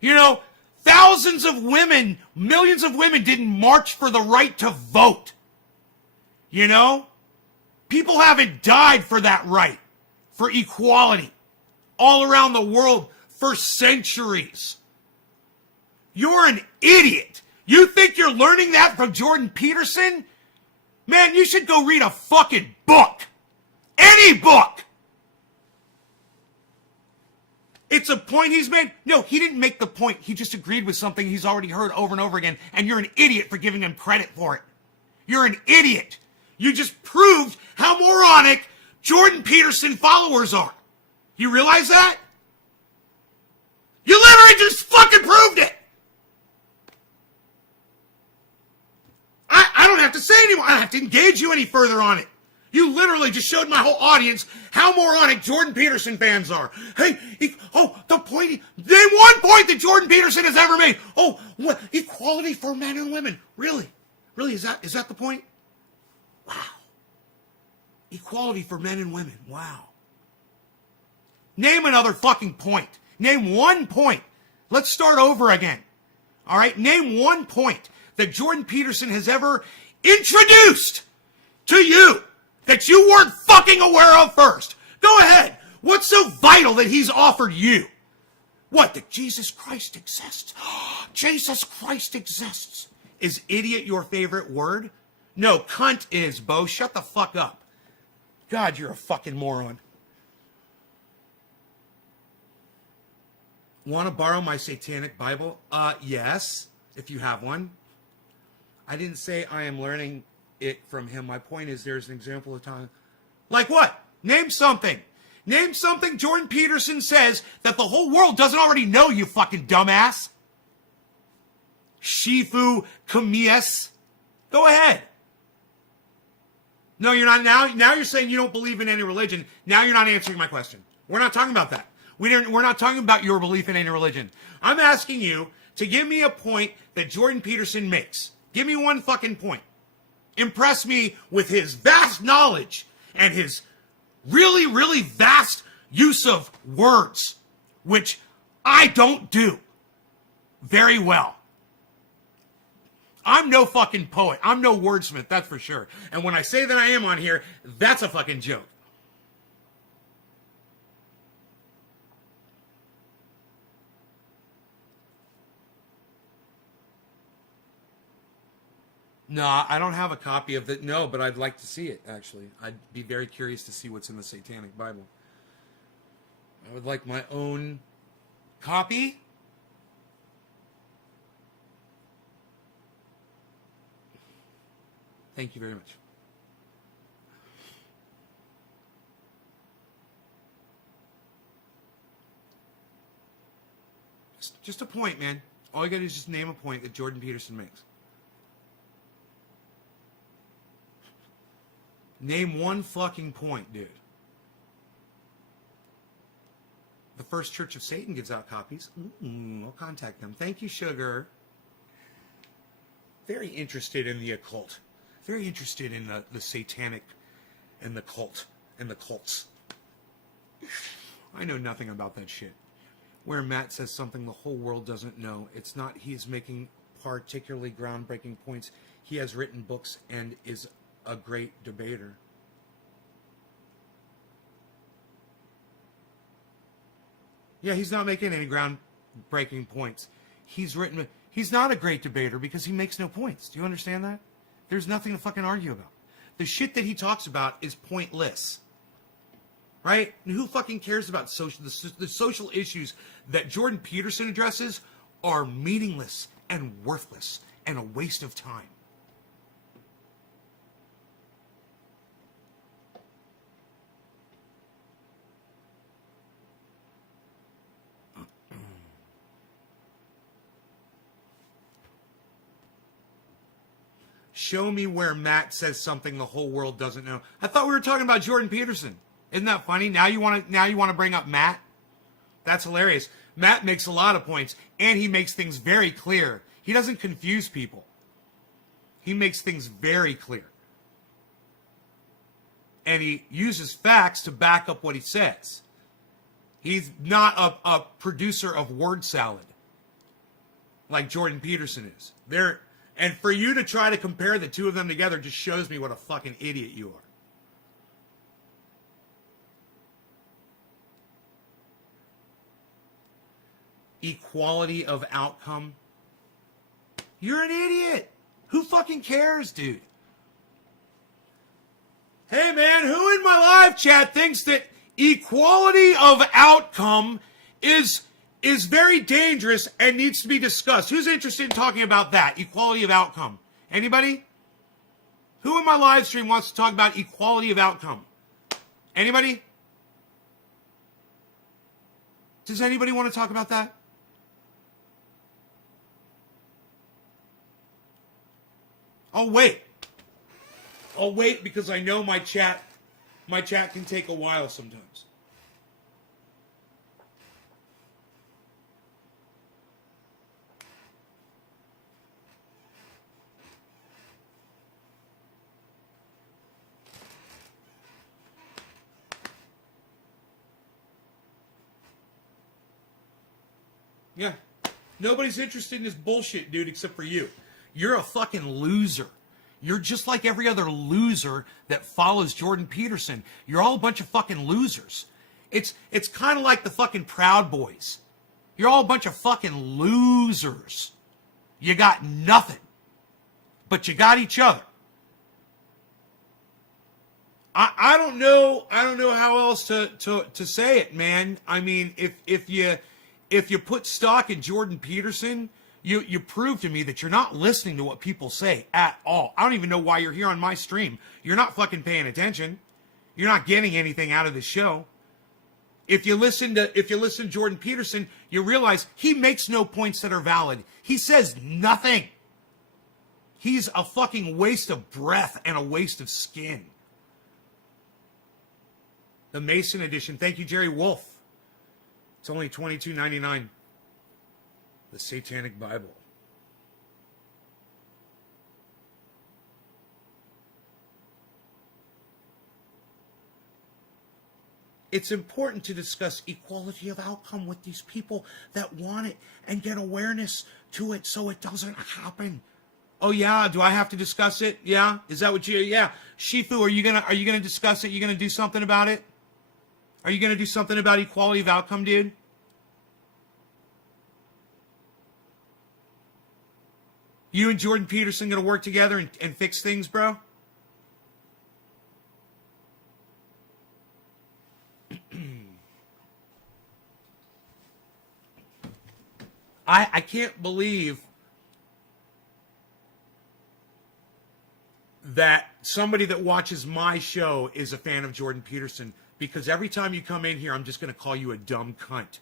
You know, thousands of women, millions of women didn't march for the right to vote. You know? People haven't died for that right, for equality, all around the world for centuries. You're an idiot. You think you're learning that from Jordan Peterson? Man, you should go read a fucking book. Any book. It's a point he's made. No, he didn't make the point. He just agreed with something he's already heard over and over again, and you're an idiot for giving him credit for it. You're an idiot. You just proved how moronic Jordan Peterson followers are. You realize that? You literally just fucking proved it. I don't have to say anymore. I don't have to engage you any further on it. You literally just showed my whole audience how moronic Jordan Peterson fans are. Hey, name one point that Jordan Peterson has ever made. Oh, what, equality for men and women. Really? Really, is that the point? Wow. Equality for men and women. Wow. Name another fucking point. Name one point. Let's start over again. All right? Name one point that Jordan Peterson has ever introduced to you that you weren't fucking aware of first. Go ahead. What's so vital that he's offered you? What? That Jesus Christ exists. Jesus Christ exists. Is idiot your favorite word? No, cunt is, Bo. Shut the fuck up. God, you're a fucking moron. Want to borrow my satanic Bible? Yes, if you have one. I didn't say I am learning it from him. My point is there's an example of time. Like what? Name something. Name something Jordan Peterson says that the whole world doesn't already know, you fucking dumbass. Shifu Kamies. Go ahead. No, you're not. Now you're saying you don't believe in any religion. Now you're not answering my question. We're not talking about that. We're not talking about your belief in any religion. I'm asking you to give me a point that Jordan Peterson makes. Give me one fucking point. Impress me with his vast knowledge and his really, really vast use of words, which I don't do very well. I'm no fucking poet. I'm no wordsmith, that's for sure. And when I say that I am on here, that's a fucking joke. No, I don't have a copy of it. No, but I'd like to see it, actually. I'd be very curious to see what's in the Satanic Bible. I would like my own copy. Thank you very much. Just a point, man. All you gotta do is just name a point that Jordan Peterson makes. Name one fucking point, dude. The First Church of Satan gives out copies. I'll contact them. Thank you, Sugar. Very interested in the occult. Very interested in the satanic and the cult and the cults. I know nothing about that shit. where Matt says something the whole world doesn't know. It's not he is making particularly groundbreaking points. He has written books and is a great debater. Yeah, he's not making any groundbreaking points. He's not a great debater because he makes no points. Do you understand that? There's nothing to fucking argue about. The shit that he talks about is pointless. Right? And who fucking cares about the social issues that Jordan Peterson addresses are meaningless and worthless and a waste of time. Show me where Matt says something the whole world doesn't know. I thought we were talking about Jordan Peterson. Isn't that funny? Now you want to bring up Matt? That's hilarious. Matt makes a lot of points, and he makes things very clear. He doesn't confuse people. He makes things very clear. And he uses facts to back up what he says. He's not a producer of word salad like Jordan Peterson is. And for you to try to compare the two of them together just shows me what a fucking idiot you are. Equality of outcome. You're an idiot. Who fucking cares, dude? Hey, man, who in my live chat thinks that equality of outcome is very dangerous and needs to be discussed? Who's interested in talking about that? Equality of outcome. Anybody? Who in my live stream wants to talk about equality of outcome? Anybody? Does anybody want to talk about that? I'll wait. I'll wait because I know my chat can take a while sometimes. Yeah. Nobody's interested in this bullshit, dude, except for you. You're a fucking loser. You're just like every other loser that follows Jordan Peterson. You're all a bunch of fucking losers. It's kind of like the fucking Proud Boys. You're all a bunch of fucking losers. You got nothing. But you got each other. I don't know how else to say it, man. I mean, if you put stock in Jordan Peterson, you prove to me that you're not listening to what people say at all. I don't even know why you're here on my stream. You're not fucking paying attention. You're not getting anything out of the show. If you listen to Jordan Peterson, you realize he makes no points that are valid. He says nothing. He's a fucking waste of breath and a waste of skin. The Mason edition. Thank you, Jerry Wolf. It's only $22.99. The Satanic Bible. It's important to discuss equality of outcome with these people that want it and get awareness to it so it doesn't happen. Oh yeah, do I have to discuss it? Yeah? Is that what yeah. Shifu, are you gonna discuss it? You gonna do something about it? Are you gonna do something about equality of outcome, dude? You and Jordan Peterson gonna work together and fix things, bro? I can't believe that somebody that watches my show is a fan of Jordan Peterson, because every time you come in here, I'm just going to call you a dumb cunt.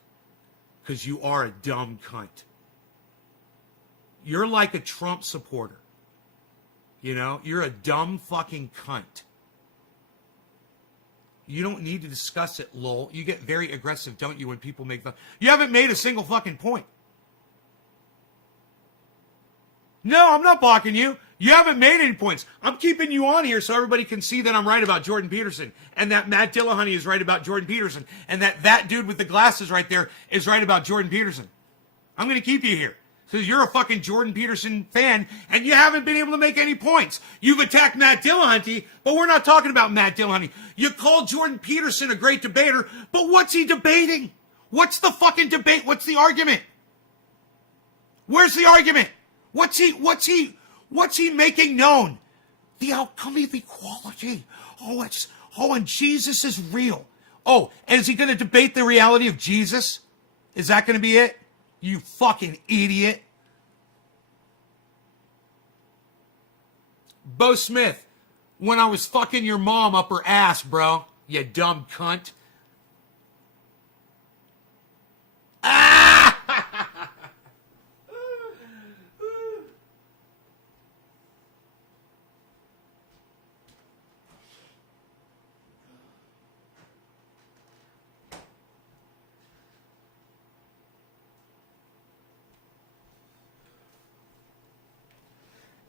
Because you are a dumb cunt. You're like a Trump supporter. You know? You're a dumb fucking cunt. You don't need to discuss it, lol. You get very aggressive, don't you, when people make fun? You haven't made a single fucking point. No, I'm not blocking you. You haven't made any points. I'm keeping you on here so everybody can see that I'm right about Jordan Peterson and that Matt Dillahunty is right about Jordan Peterson and that dude with the glasses right there is right about Jordan Peterson. I'm going to keep you here because you're a fucking Jordan Peterson fan and you haven't been able to make any points. You've attacked Matt Dillahunty, but we're not talking about Matt Dillahunty. You called Jordan Peterson a great debater, but what's he debating? What's the fucking debate? What's the argument? Where's the argument? What's he making known? The outcome of equality. And Jesus is real. Oh, and is he going to debate the reality of Jesus? Is that going to be it? You fucking idiot. Bo Smith, when I was fucking your mom up her ass, bro. You dumb cunt. Ah!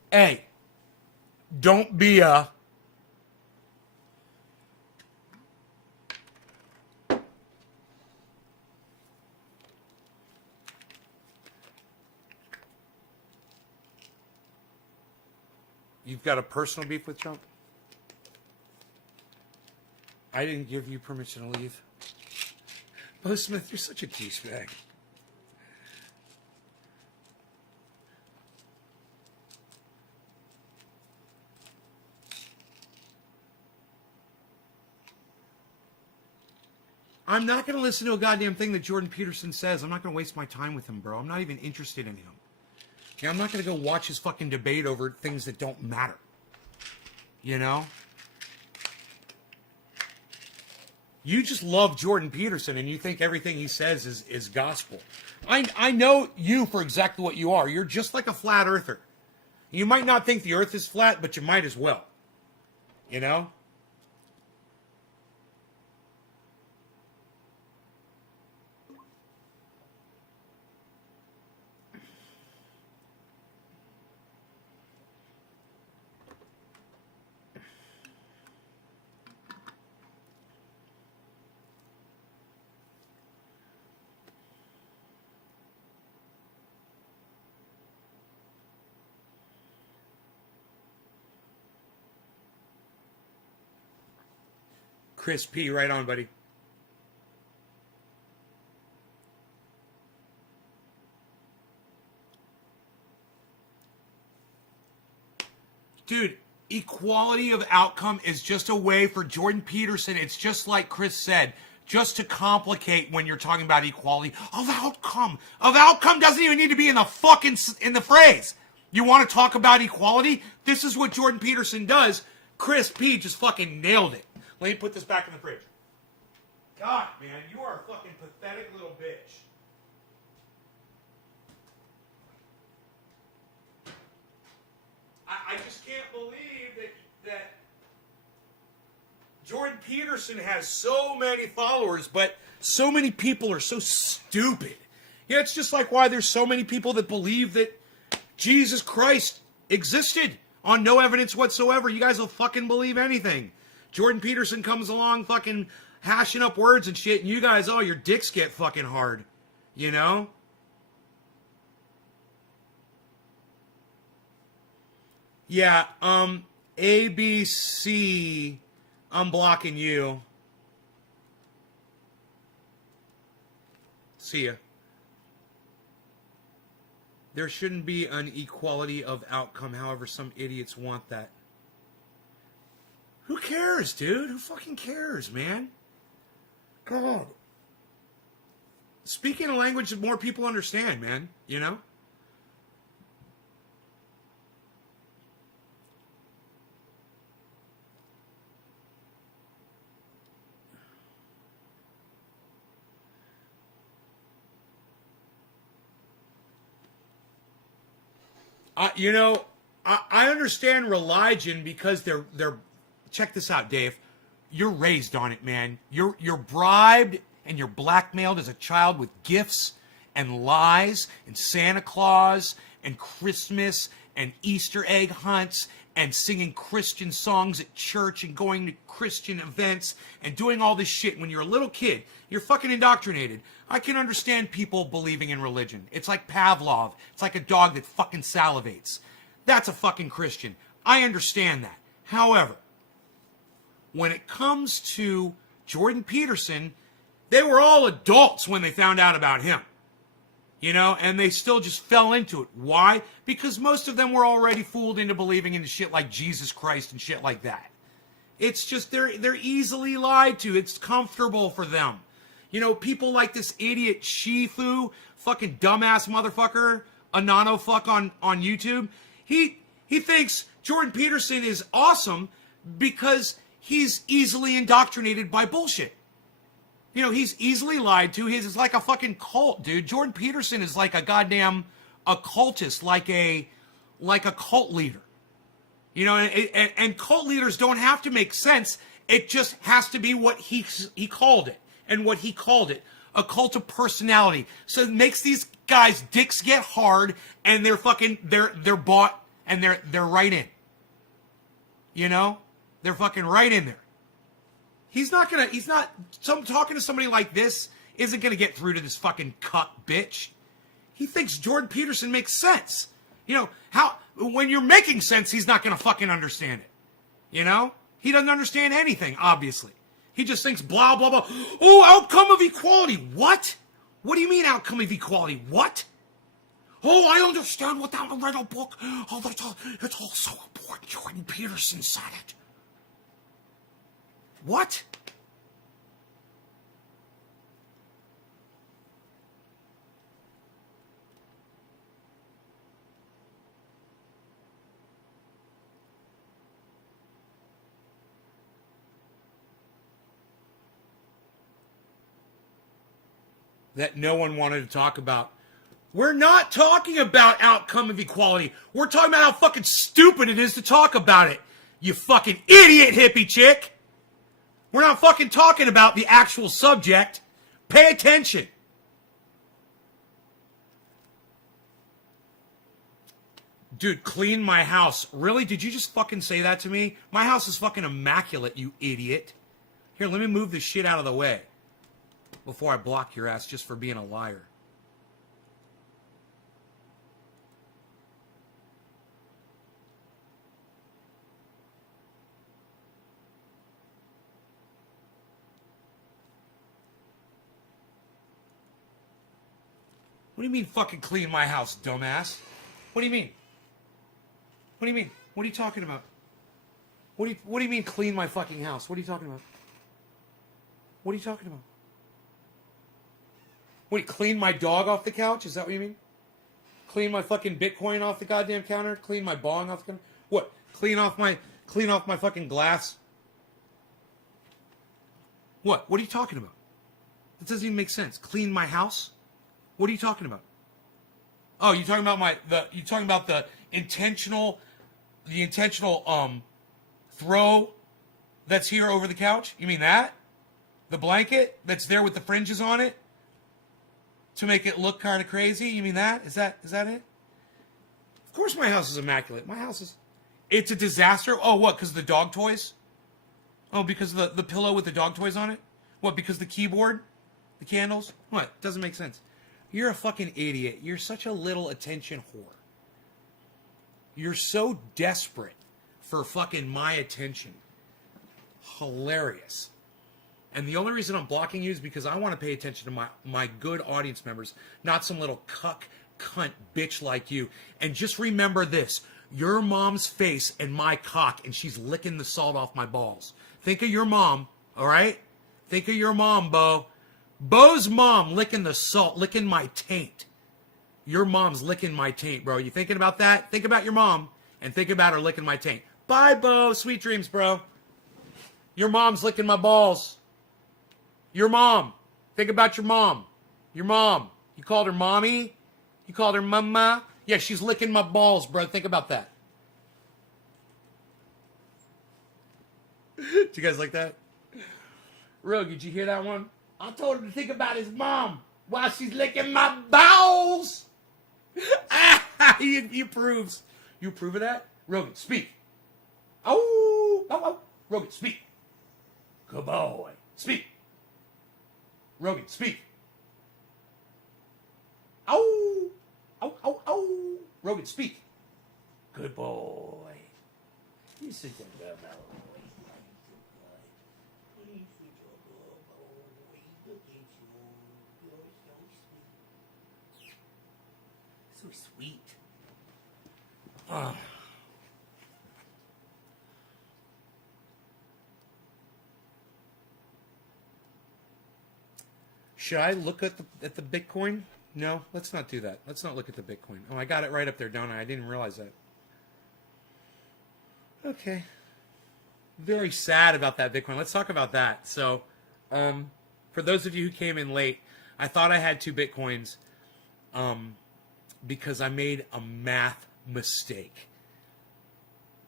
Hey, don't be a... You've got a personal beef with Trump? I didn't give you permission to leave. Bo Smith, you're such a douchebag. I'm not going to listen to a goddamn thing that Jordan Peterson says. I'm not going to waste my time with him, bro. I'm not even interested in him. Yeah, I'm not going to go watch his fucking debate over things that don't matter. You know? You just love Jordan Peterson and you think everything he says is gospel. I know you for exactly what you are. You're just like a flat earther. You might not think the earth is flat, but you might as well. You know? Chris P, right on, buddy. Dude, equality of outcome is just a way for Jordan Peterson. It's just like Chris said, just to complicate when you're talking about equality of outcome. Of outcome doesn't even need to be in the phrase. You want to talk about equality? This is what Jordan Peterson does. Chris P just fucking nailed it. Let me put this back in the fridge. God, man, you are a fucking pathetic little bitch. I just can't believe that Jordan Peterson has so many followers, but so many people are so stupid. Yeah, it's just like why there's so many people that believe that Jesus Christ existed on no evidence whatsoever. You guys will fucking believe anything. Jordan Peterson comes along fucking hashing up words and shit, and you guys, oh, your dicks get fucking hard. You know? Yeah, ABC, I'm blocking you. See ya. There shouldn't be an equality of outcome, however some idiots want that. Who cares, dude? Who fucking cares, man? God. Speaking a language that more people understand, man. You know? I understand religion because they're check this out, Dave. You're raised on it, man. You're bribed and you're blackmailed as a child with gifts and lies and Santa Claus and Christmas and Easter egg hunts and singing Christian songs at church and going to Christian events and doing all this shit when you're a little kid. You're fucking indoctrinated. I can understand people believing in religion. It's like Pavlov. It's like a dog that fucking salivates. That's a fucking Christian. I understand that. However, when it comes to Jordan Peterson, they were all adults when they found out about him. You know, and they still just fell into it. Why? Because most of them were already fooled into believing in shit like Jesus Christ and shit like that. It's just, they're easily lied to. It's comfortable for them. You know, people like this idiot Shifu, fucking dumbass motherfucker, Anano fuck on YouTube. He thinks Jordan Peterson is awesome because he's easily indoctrinated by bullshit. You know, he's easily lied to. He's like a fucking cult, dude. Jordan Peterson is like a goddamn occultist, like a cult leader. You know, and cult leaders don't have to make sense. It just has to be what he called it. And what he called it, a cult of personality. So it makes these guys' dicks get hard, and they're bought, and they're right in. You know? They're fucking right in there. Talking to somebody like this isn't gonna get through to this fucking cuck bitch. He thinks Jordan Peterson makes sense. You know, when you're making sense, he's not gonna fucking understand it. You know? He doesn't understand anything, obviously. He just thinks blah, blah, blah. Oh, outcome of equality. What? What do you mean outcome of equality? What? Oh, I understand what that read a book. Oh, it's all so important. Jordan Peterson said it. What? That no one wanted to talk about. We're not talking about outcome of equality. We're talking about how fucking stupid it is to talk about it. You fucking idiot hippie chick. We're not fucking talking about the actual subject. Pay attention. Dude, clean my house. Really? Did you just fucking say that to me? My house is fucking immaculate, you idiot. Here, let me move this shit out of the way before I block your ass just for being a liar. What do you mean fucking clean my house, dumbass? What do you mean? What do you mean? What are you talking about? What do you mean clean my fucking house? What are you talking about? What are you talking about? What, clean my dog off the couch? Is that what you mean? Clean my fucking Bitcoin off the goddamn counter? Clean my bong off the counter? What? Clean off my fucking glass? What? What are you talking about? That doesn't even make sense. Clean my house? What are you talking about? Oh, you're talking about the intentional throw that's here over the couch? You mean that? The blanket that's there with the fringes on it to make it look kind of crazy? You mean that? Is that it? Of course my house is immaculate. It's a disaster. Oh, what? Because of the dog toys? Oh, because of the pillow with the dog toys on it? What, because the keyboard? The candles? What? Doesn't make sense. You're a fucking idiot. You're such a little attention whore. You're so desperate for fucking my attention. Hilarious. And the only reason I'm blocking you is because I want to pay attention to my good audience members, not some little cunt bitch like you. And just remember this. Your mom's face and my cock, and she's licking the salt off my balls. Think of your mom, all right? Think of your mom, Bo. Bo's mom licking the salt, licking my taint. Your mom's licking my taint, bro. You thinking about that? Think about your mom, and think about her licking my taint. Bye, Bo. Sweet dreams, bro. Your mom's licking my balls. Your mom. Think about your mom. Your mom. You called her mommy? You called her mama? Yeah, she's licking my balls, bro. Think about that. Did you guys like that? Rogue, did you hear that one? I told him to think about his mom while she's licking my balls. He proves. You approve of that? Rogan, speak. Oh, oh, oh. Rogan, speak. Good boy. Speak. Rogan, speak. Oh, oh, oh, oh. Rogan, speak. Good boy. You sit down, good boy. So sweet. Ah. Should I look at the Bitcoin? No, let's not do that. Let's not look at the Bitcoin. Oh, I got it right up there, don't I? I didn't realize that. Okay. Very sad about that Bitcoin. Let's talk about that. So, for those of you who came in late, I thought I had 2 Bitcoins because I made a math mistake.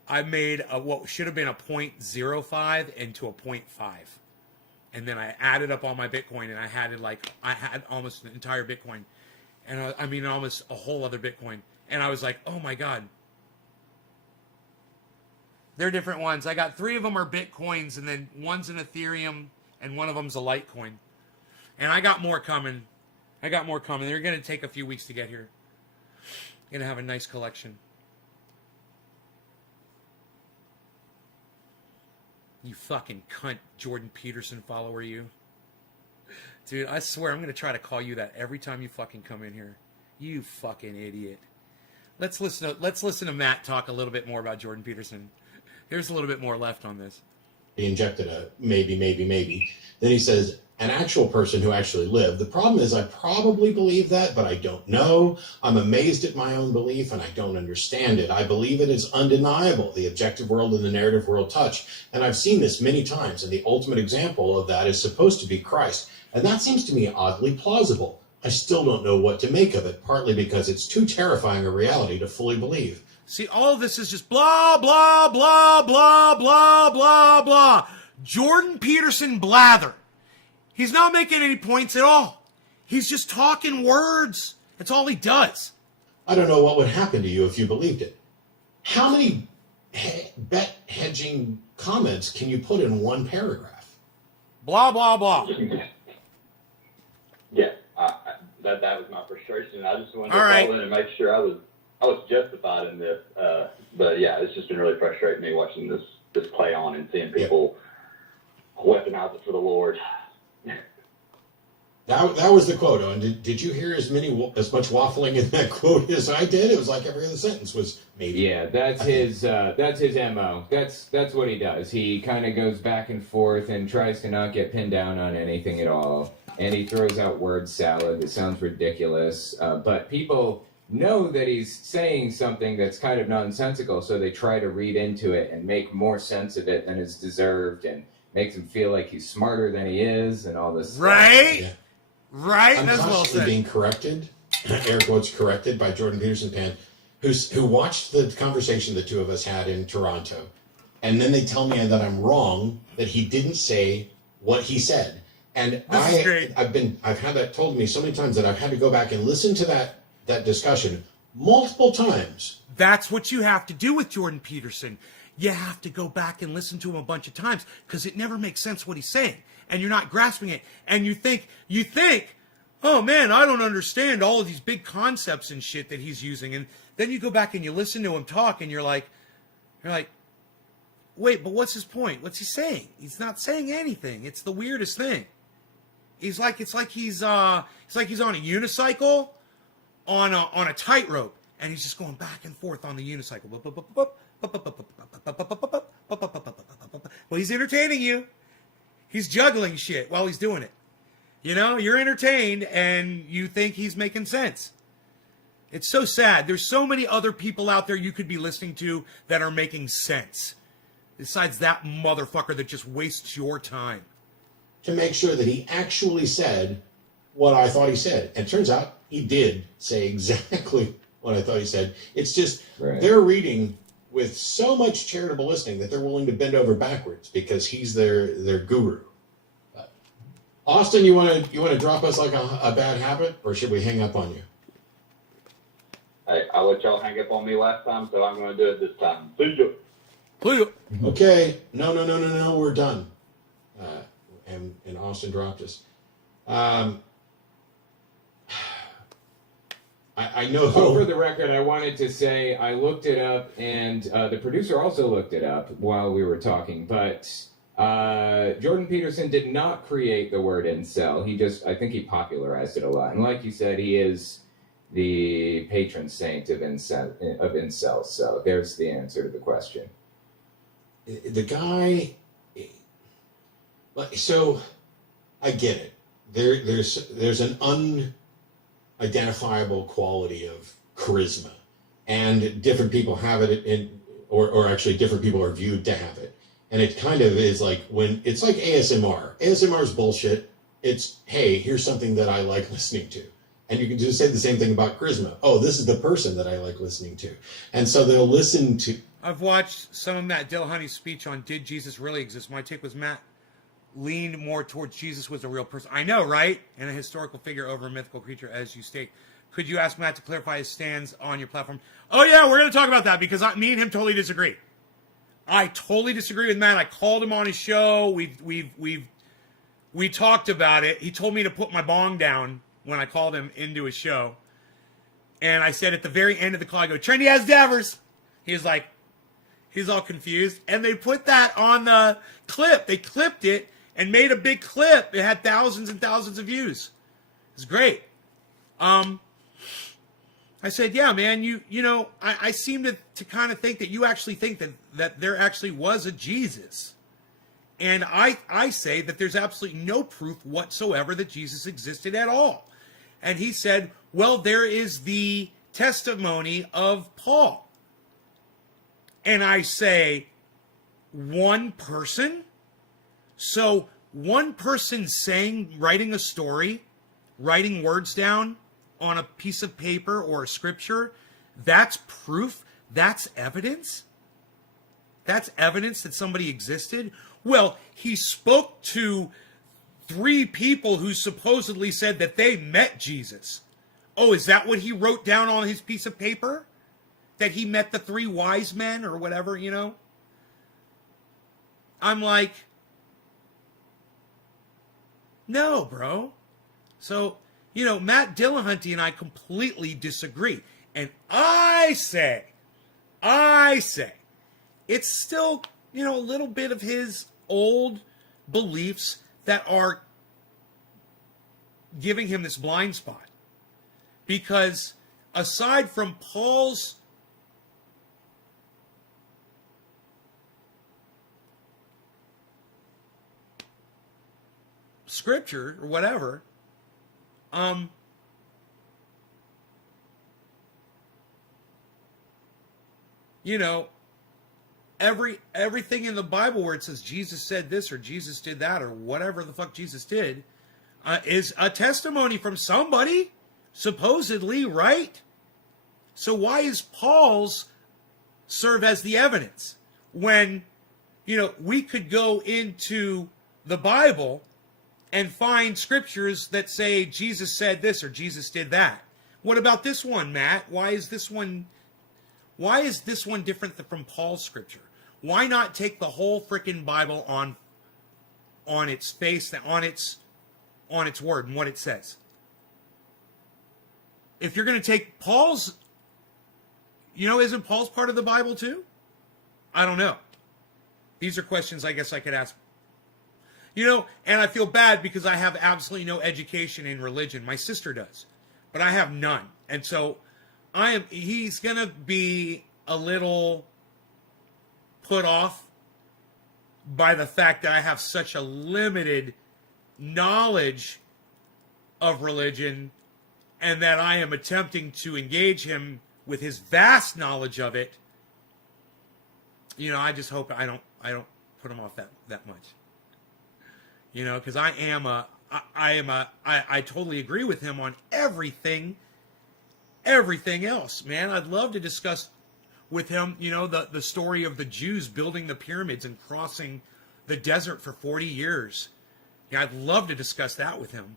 I made what should have been a 0.05 into a 0.5. And then I added up all my Bitcoin, and I had almost an entire Bitcoin. And I mean, almost a whole other Bitcoin. And I was like, oh my God. They're different ones. I got 3 of them are Bitcoins, and then one's an Ethereum, and one of them's a Litecoin. And I got more coming. They're going to take a few weeks to get here. Going to have a nice collection. You fucking cunt, Jordan Peterson follower, you. Dude, I swear I'm going to try to call you that every time you fucking come in here. You fucking idiot. Let's listen to Matt talk a little bit more about Jordan Peterson. There's a little bit more left on this. He injected a maybe. Then he says, an actual person who actually lived. The problem is I probably believe that, but I don't know. I'm amazed at my own belief, and I don't understand it. I believe it is undeniable. The objective world and the narrative world touch. And I've seen this many times, and the ultimate example of that is supposed to be Christ. And that seems to me oddly plausible. I still don't know what to make of it, partly because it's too terrifying a reality to fully believe. See, all of this is just blah, blah, blah, blah, blah, blah, blah. Jordan Peterson blather. He's not making any points at all. He's just talking words. That's all he does. I don't know what would happen to you if you believed it. How many bet hedging comments can you put in one paragraph? Blah, blah, blah. Yeah, that was my frustration. I just wanted to All right. call in and make sure I was justified in this. But yeah, it's just been really frustrating me watching this play on and seeing people weaponize it for the Lord. That was the quote. And did you hear as much waffling in that quote as I did? It was like every other sentence was maybe. Yeah, that's his MO. That's what he does. He kind of goes back and forth and tries to not get pinned down on anything at all. And he throws out word salad. It sounds ridiculous, but people know that he's saying something that's kind of nonsensical, so they try to read into it and make more sense of it than is deserved, and makes him feel like he's smarter than he is, and all this Right? stuff. Yeah. Right? I'm That's well constantly said. being corrected, air quotes corrected, by Jordan Peterson fan, who watched the conversation the two of us had in Toronto, and then they tell me that I'm wrong, that he didn't say what he said. And This is great. I've had that told me so many times that I've had to go back and listen to that discussion multiple times. That's what you have to do with Jordan Peterson. You have to go back and listen to him a bunch of times because it never makes sense what he's saying. And you're not grasping it. And you think, oh man, I don't understand all of these big concepts and shit that he's using. And then you go back and you listen to him talk and you're like, wait, but what's his point? What's he saying? He's not saying anything. It's the weirdest thing. It's like he's on a unicycle on a tightrope, and he's just going back and forth on the unicycle. Well, he's entertaining you. He's juggling shit while he's doing it. You know, you're entertained, and you think he's making sense. It's so sad. There's so many other people out there you could be listening to that are making sense. Besides that motherfucker that just wastes your time. To make sure that he actually said what I thought he said. And it turns out he did say exactly what I thought he said. It's just they're reading with so much charitable listening that they're willing to bend over backwards because he's their guru. But Austin, you want to drop us like a bad habit, or should we hang up on you? Hey, I let y'all hang up on me last time, so I'm going to do it this time. See ya. Please. Okay. No. We're done. And Austin dropped us. I know. Oh, for the record, I wanted to say I looked it up, and the producer also looked it up while we were talking. But Jordan Peterson did not create the word incel. I think he popularized it a lot. And like you said, he is the patron saint of incels. So there's the answer to the question. The guy. So I get it. There's an unidentifiable quality of charisma, and different people have it, or actually different people are viewed to have it. And it kind of is like it's like ASMR. ASMR is bullshit. It's, hey, here's something that I like listening to. And you can just say the same thing about charisma. Oh, this is the person that I like listening to. And so they'll listen to. I've watched some of Matt Dillahunty's speech on Did Jesus Really Exist? My take was Matt leaned more towards Jesus was a real person. I know, right? And a historical figure over a mythical creature, as you state. Could you ask Matt to clarify his stance on your platform? Oh, yeah, we're going to talk about that because me and him totally disagree. I totally disagree with Matt. I called him on his show. We talked about it. He told me to put my bong down when I called him into his show. And I said at the very end of the call, I go, Trendy has Davers. He's all confused. And they put that on the clip. They clipped it and made a big clip. It had thousands and thousands of views. It's great. I said, yeah, man, I seem to kind of think that you actually think that there actually was a Jesus. And I say that there's absolutely no proof whatsoever that Jesus existed at all. And he said, well, there is the testimony of Paul. And I say, one person? So one person writing a story, writing words down on a piece of paper or a scripture, that's proof? That's evidence? That's evidence that somebody existed? Well, he spoke to 3 people who supposedly said that they met Jesus. Oh, is that what he wrote down on his piece of paper? That he met the 3 wise men or whatever, I'm like, no, bro. So, Matt Dillahunty and I completely disagree. And I say, it's still, a little bit of his old beliefs that are giving him this blind spot. Because aside from Paul's scripture or whatever, everything in the Bible where it says Jesus said this or Jesus did that or whatever the fuck Jesus did is a testimony from somebody, supposedly, right? So why is Paul's serve as the evidence when, we could go into the Bible and find scriptures that say Jesus said this or Jesus did that? What about this one, Matt? Why is this one different from Paul's scripture? Why not take the whole freaking Bible on its face, on its word and what it says? If you're going to take Paul's, isn't Paul's part of the Bible too? I don't know. These are questions I guess I could ask. And I feel bad because I have absolutely no education in religion. My sister does, but I have none. And so he's going to be a little put off by the fact that I have such a limited knowledge of religion and that I am attempting to engage him with his vast knowledge of it. I just hope I don't put him off that much. Because I totally agree with him on everything else, man. I'd love to discuss with him, the story of the Jews building the pyramids and crossing the desert for 40 years. I'd love to discuss that with him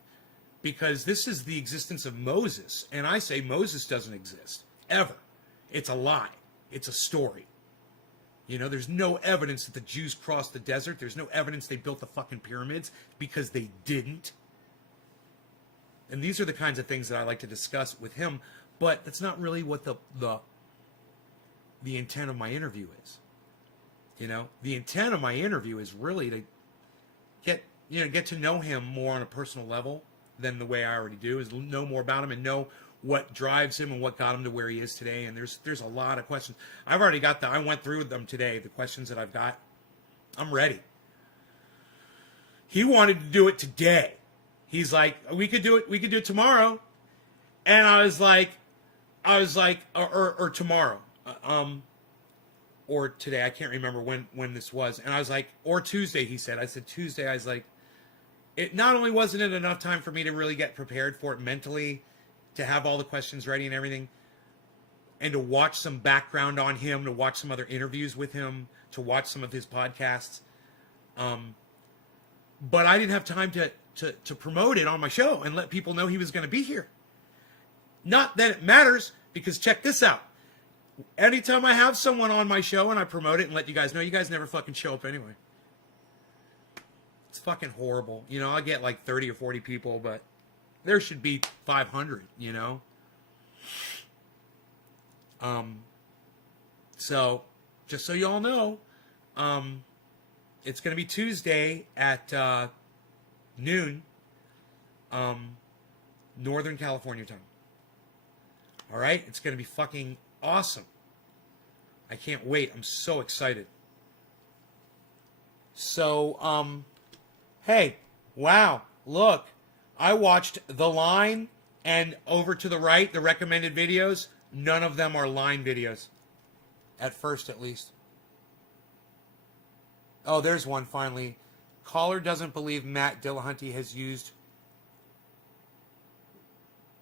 because this is the existence of Moses. And I say Moses doesn't exist. ever. It's a lie. It's a story. You know, there's no evidence that the Jews crossed the desert. There's no evidence they built the fucking pyramids, because they didn't. And these are the kinds of things that I like to discuss with him, but that's not really what the intent of my interview is. You know, the intent of my interview is really to get to know him more on a personal level than the way I already do, is know more about him and know what drives him and what got him to where he is today. And there's a lot of questions. I've already got I went through them today, the questions that I've got. I'm ready. He wanted to do it today. He's like, we could do it tomorrow. And I was like, or tomorrow. Or today, I can't remember when this was. And I was like, or Tuesday, he said. I said Tuesday. I was like, it not only wasn't it enough time for me to really get prepared for it mentally, to have all the questions ready and everything, and to watch some background on him, to watch some other interviews with him, to watch some of his podcasts. But I didn't have time to promote it on my show and let people know he was going to be here. Not that it matters, because check this out. Anytime I have someone on my show and I promote it and let you guys know, you guys never fucking show up anyway. It's fucking horrible. You know, I get like 30 or 40 people, but there should be 500, you know? So, just so you all know, it's going to be Tuesday at noon, Northern California time. All right? It's going to be fucking awesome. I can't wait. I'm so excited. So, hey, wow, look. I watched The Line and over to the right, the recommended videos. None of them are Line videos. At first, at least. Oh, there's one finally. Caller doesn't believe Matt Dillahunty has used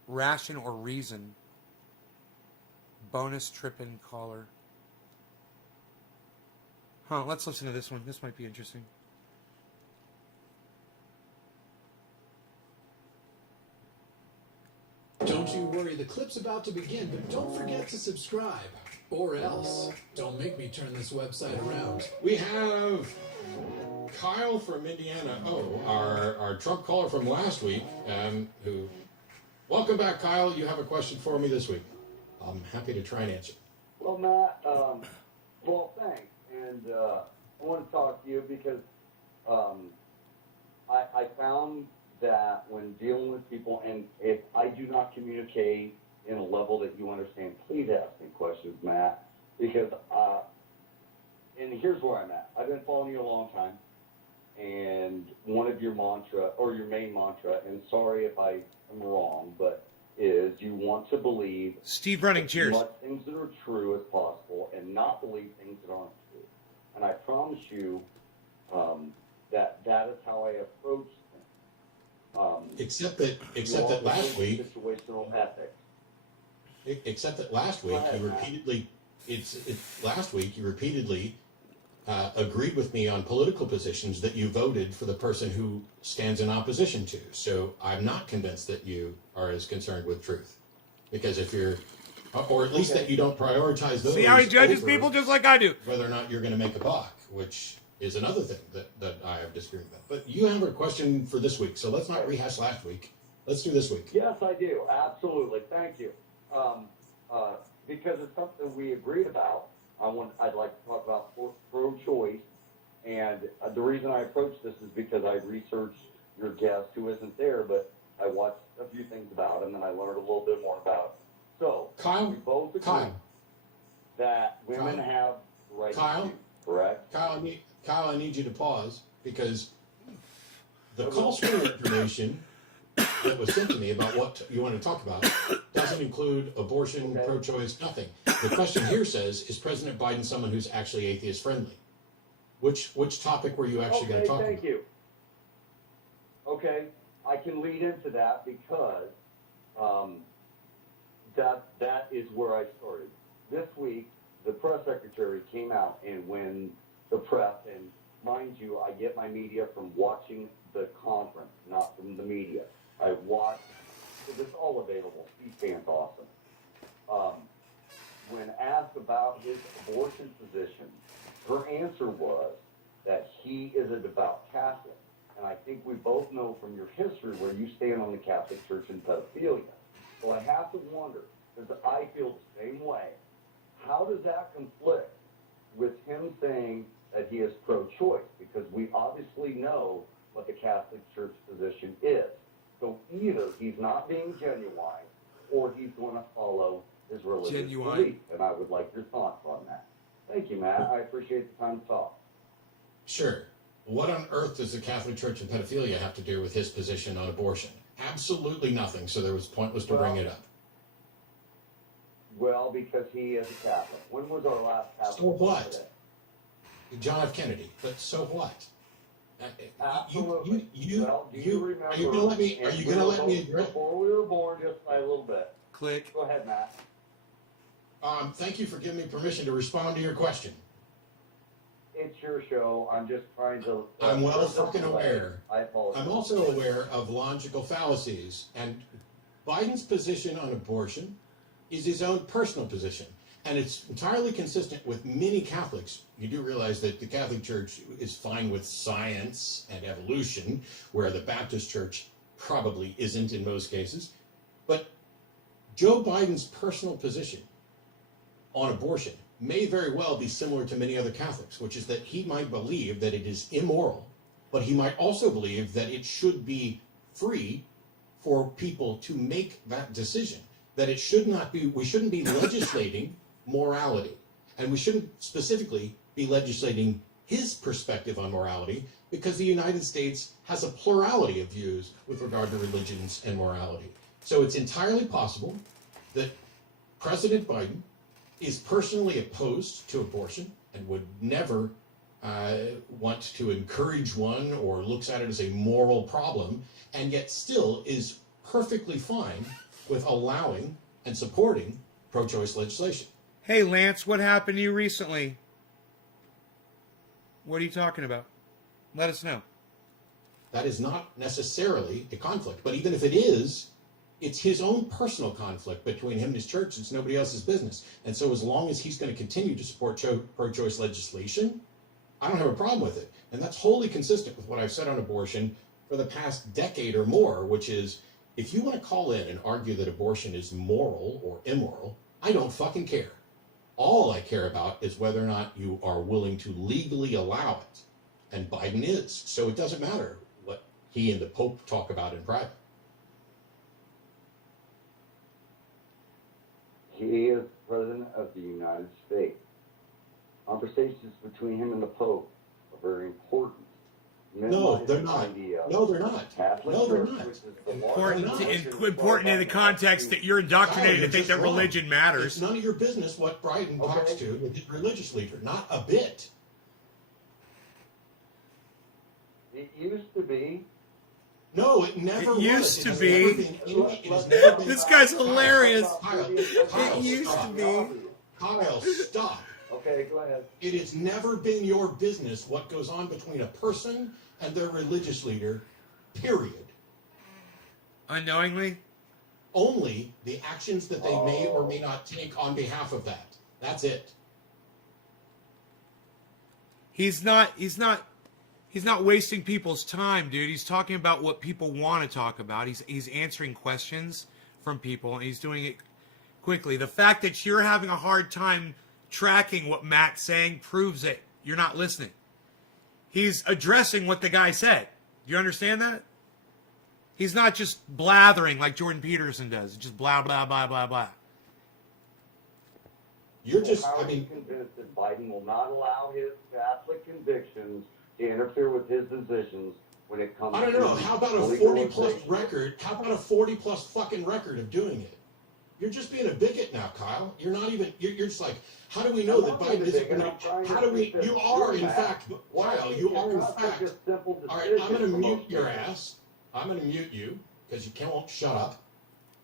ration or reason. Bonus trippin' caller. Huh, let's listen to this one. This might be interesting. Don't you worry, the clip's about to begin, but don't forget to subscribe. Or else, don't make me turn this website around. We have Kyle from Indiana. Oh, our Trump caller from last week, who... Welcome back, Kyle. You have a question for me this week. I'm happy to try and answer. Well, Matt, well, thanks. And I want to talk to you because I found that when dealing with people, and if I do not communicate in a level that you understand, please ask me questions, Matt, because, and here's where I'm at. I've been following you a long time, and one of your mantra, or your main mantra, and sorry if I am wrong, but is you want to believe Steve Running, cheers. as much things that are true as possible and not believe things that aren't true. And I promise you that is how I approach things. Except that last week, situational ethics. except that last week you repeatedly, last week you repeatedly agreed with me on political positions that you voted for the person who stands in opposition to. So I'm not convinced that you are as concerned with truth, because if you're, or at least that you don't prioritize those. See how he judges over people just like I do. whether or not you're going to make a buck, which is another thing that I have disagreement about. But you have a question for this week, so let's not rehash last week. Let's do this week. Yes, I do. Absolutely. Thank you. Because it's something we agreed about. I'd like to talk about pro-choice, and the reason I approached this is because I researched your guest, who isn't there, but I watched a few things about him, and I learned a little bit more about him. So, Kyle, we both agree that women have the right to choose, correct? Kyle, I need you to pause, because the call screener information that was sent to me about what you want to talk about doesn't include abortion, pro-choice, nothing. The question here says, is President Biden someone who's actually atheist friendly? Which topic were you actually going to talk about? Thank you. Okay, I can lead into that because that is where I started. This week, the press secretary came out, and when the press, and mind you, I get my media from watching the conference, not from the media. I watch, it's all available. C-SPAN's awesome. when asked about his abortion position, her answer was that he is a devout Catholic. And I think we both know from your history where you stand on the Catholic Church and pedophilia. So I have to wonder, because I feel the same way, how does that conflict with him saying that he is pro-choice? Because we obviously know what the Catholic Church position is. So either he's not being genuine or he's going to follow his religious belief. And I would like your thoughts on that. Thank you, Matt. I appreciate the time to talk. Sure. What on earth does the Catholic Church and pedophilia have to do with his position on abortion? Absolutely nothing, so there was pointless to bring it up. Well, because he is a Catholic. When was our last Catholic? So what? John F. Kennedy. But so what? Absolutely. Are you gonna let me? Are you gonna let me address? Before we were born, just by a little bit. Click. Go ahead, Matt. Thank you for giving me permission to respond to your question. It's your show. I'm just trying to. I'm well fucking aware. I apologize. I'm also aware of logical fallacies, and Biden's position on abortion is his own personal position, and it's entirely consistent with many Catholics. You do realize that the Catholic Church is fine with science and evolution, where the Baptist Church probably isn't in most cases. But Joe Biden's personal position on abortion may very well be similar to many other Catholics, which is that he might believe that it is immoral, but he might also believe that it should be free for people to make that decision, that it should not be, we shouldn't be legislating morality, and we shouldn't specifically be legislating his perspective on morality, because the United States has a plurality of views with regard to religions and morality. So it's entirely possible that President Biden is personally opposed to abortion and would never want to encourage one or looks at it as a moral problem, and yet still is perfectly fine with allowing and supporting pro-choice legislation. Hey, Lance, what happened to you recently? What are you talking about? Let us know. That is not necessarily a conflict, but even if it is, it's his own personal conflict between him and his church. It's nobody else's business. And so as long as he's going to continue to support pro-choice legislation, I don't have a problem with it. And that's wholly consistent with what I've said on abortion for the past decade or more, which is, if you want to call in and argue that abortion is moral or immoral, I don't fucking care. All I care about is whether or not you are willing to legally allow it. And Biden is. So it doesn't matter what he and the Pope talk about in private. He is President of the United States. Conversations between him and the Pope are very important. No, they're not. No, they're not. No, they're not. Important in the context that you're indoctrinated to think that religion matters. It's none of your business what Biden talks to with his religious leader. Not a bit. It used to be. No, it never was. It used to be. This guy's hilarious. It used to be. Kyle, stop. Okay, go ahead. It has never been your business what goes on between a person and their religious leader, period. Unknowingly? Only the actions that they may or may not take on behalf of that. That's it. He's not wasting people's time, dude. He's talking about what people want to talk about. He's answering questions from people, and he's doing it quickly. The fact that you're having a hard time tracking what Matt's saying proves it. You're not listening. He's addressing what the guy said. Do you understand that? He's not just blathering like Jordan Peterson does. Just blah, blah, blah, blah, blah. You're just, How are you convinced that Biden will not allow his Catholic convictions to interfere with his decisions when it comes to... I don't know. How about a 40-plus record? How about a 40-plus fucking record of doing it? You're just being a bigot now, Kyle. You're not even... You're just like, how do we know that Biden isn't going to... How do we... You are, in fact... Kyle, you are, in fact... All right, I'm going to mute your ass. I'm going to mute you, because you won't shut up.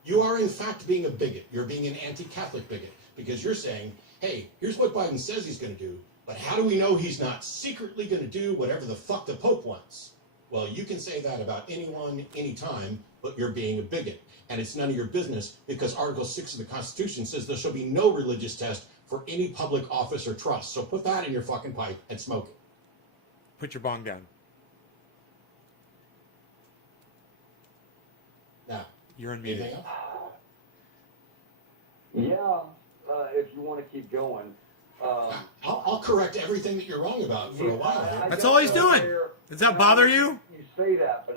You are, in fact, being a bigot. You're being an anti-Catholic bigot, because you're saying, hey, here's what Biden says he's going to do, but how do we know he's not secretly going to do whatever the fuck the Pope wants? Well, you can say that about anyone, anytime, but you're being a bigot. And it's none of your business because Article 6 of the Constitution says there shall be no religious test for any public office or trust. So put that in your fucking pipe and smoke it. Put your bong down. Now, You're unmuted. anything else? Yeah, if you want to keep going. I'll correct everything that you're wrong about for a while. That's all he's doing. Does that bother you? You say that,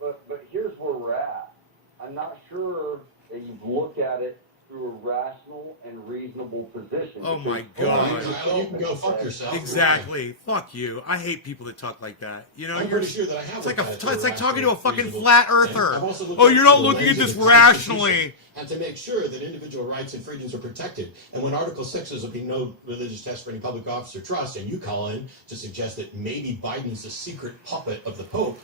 but here's where we're at. I'm not sure that you've looked at it through a rational and reasonable position. Oh my God. God. You can go fuck yourself. Exactly. Fuck you. I hate people that talk like that. You know, I'm you're pretty sure that I have. it's like talking to a fucking flat earther. Oh, Oh, you're not looking at this rationally. And to make sure that individual rights and freedoms are protected. And when Article 6 says there'll be no religious test for any public office or trust, and you call in to suggest that maybe Biden's a secret puppet of the Pope,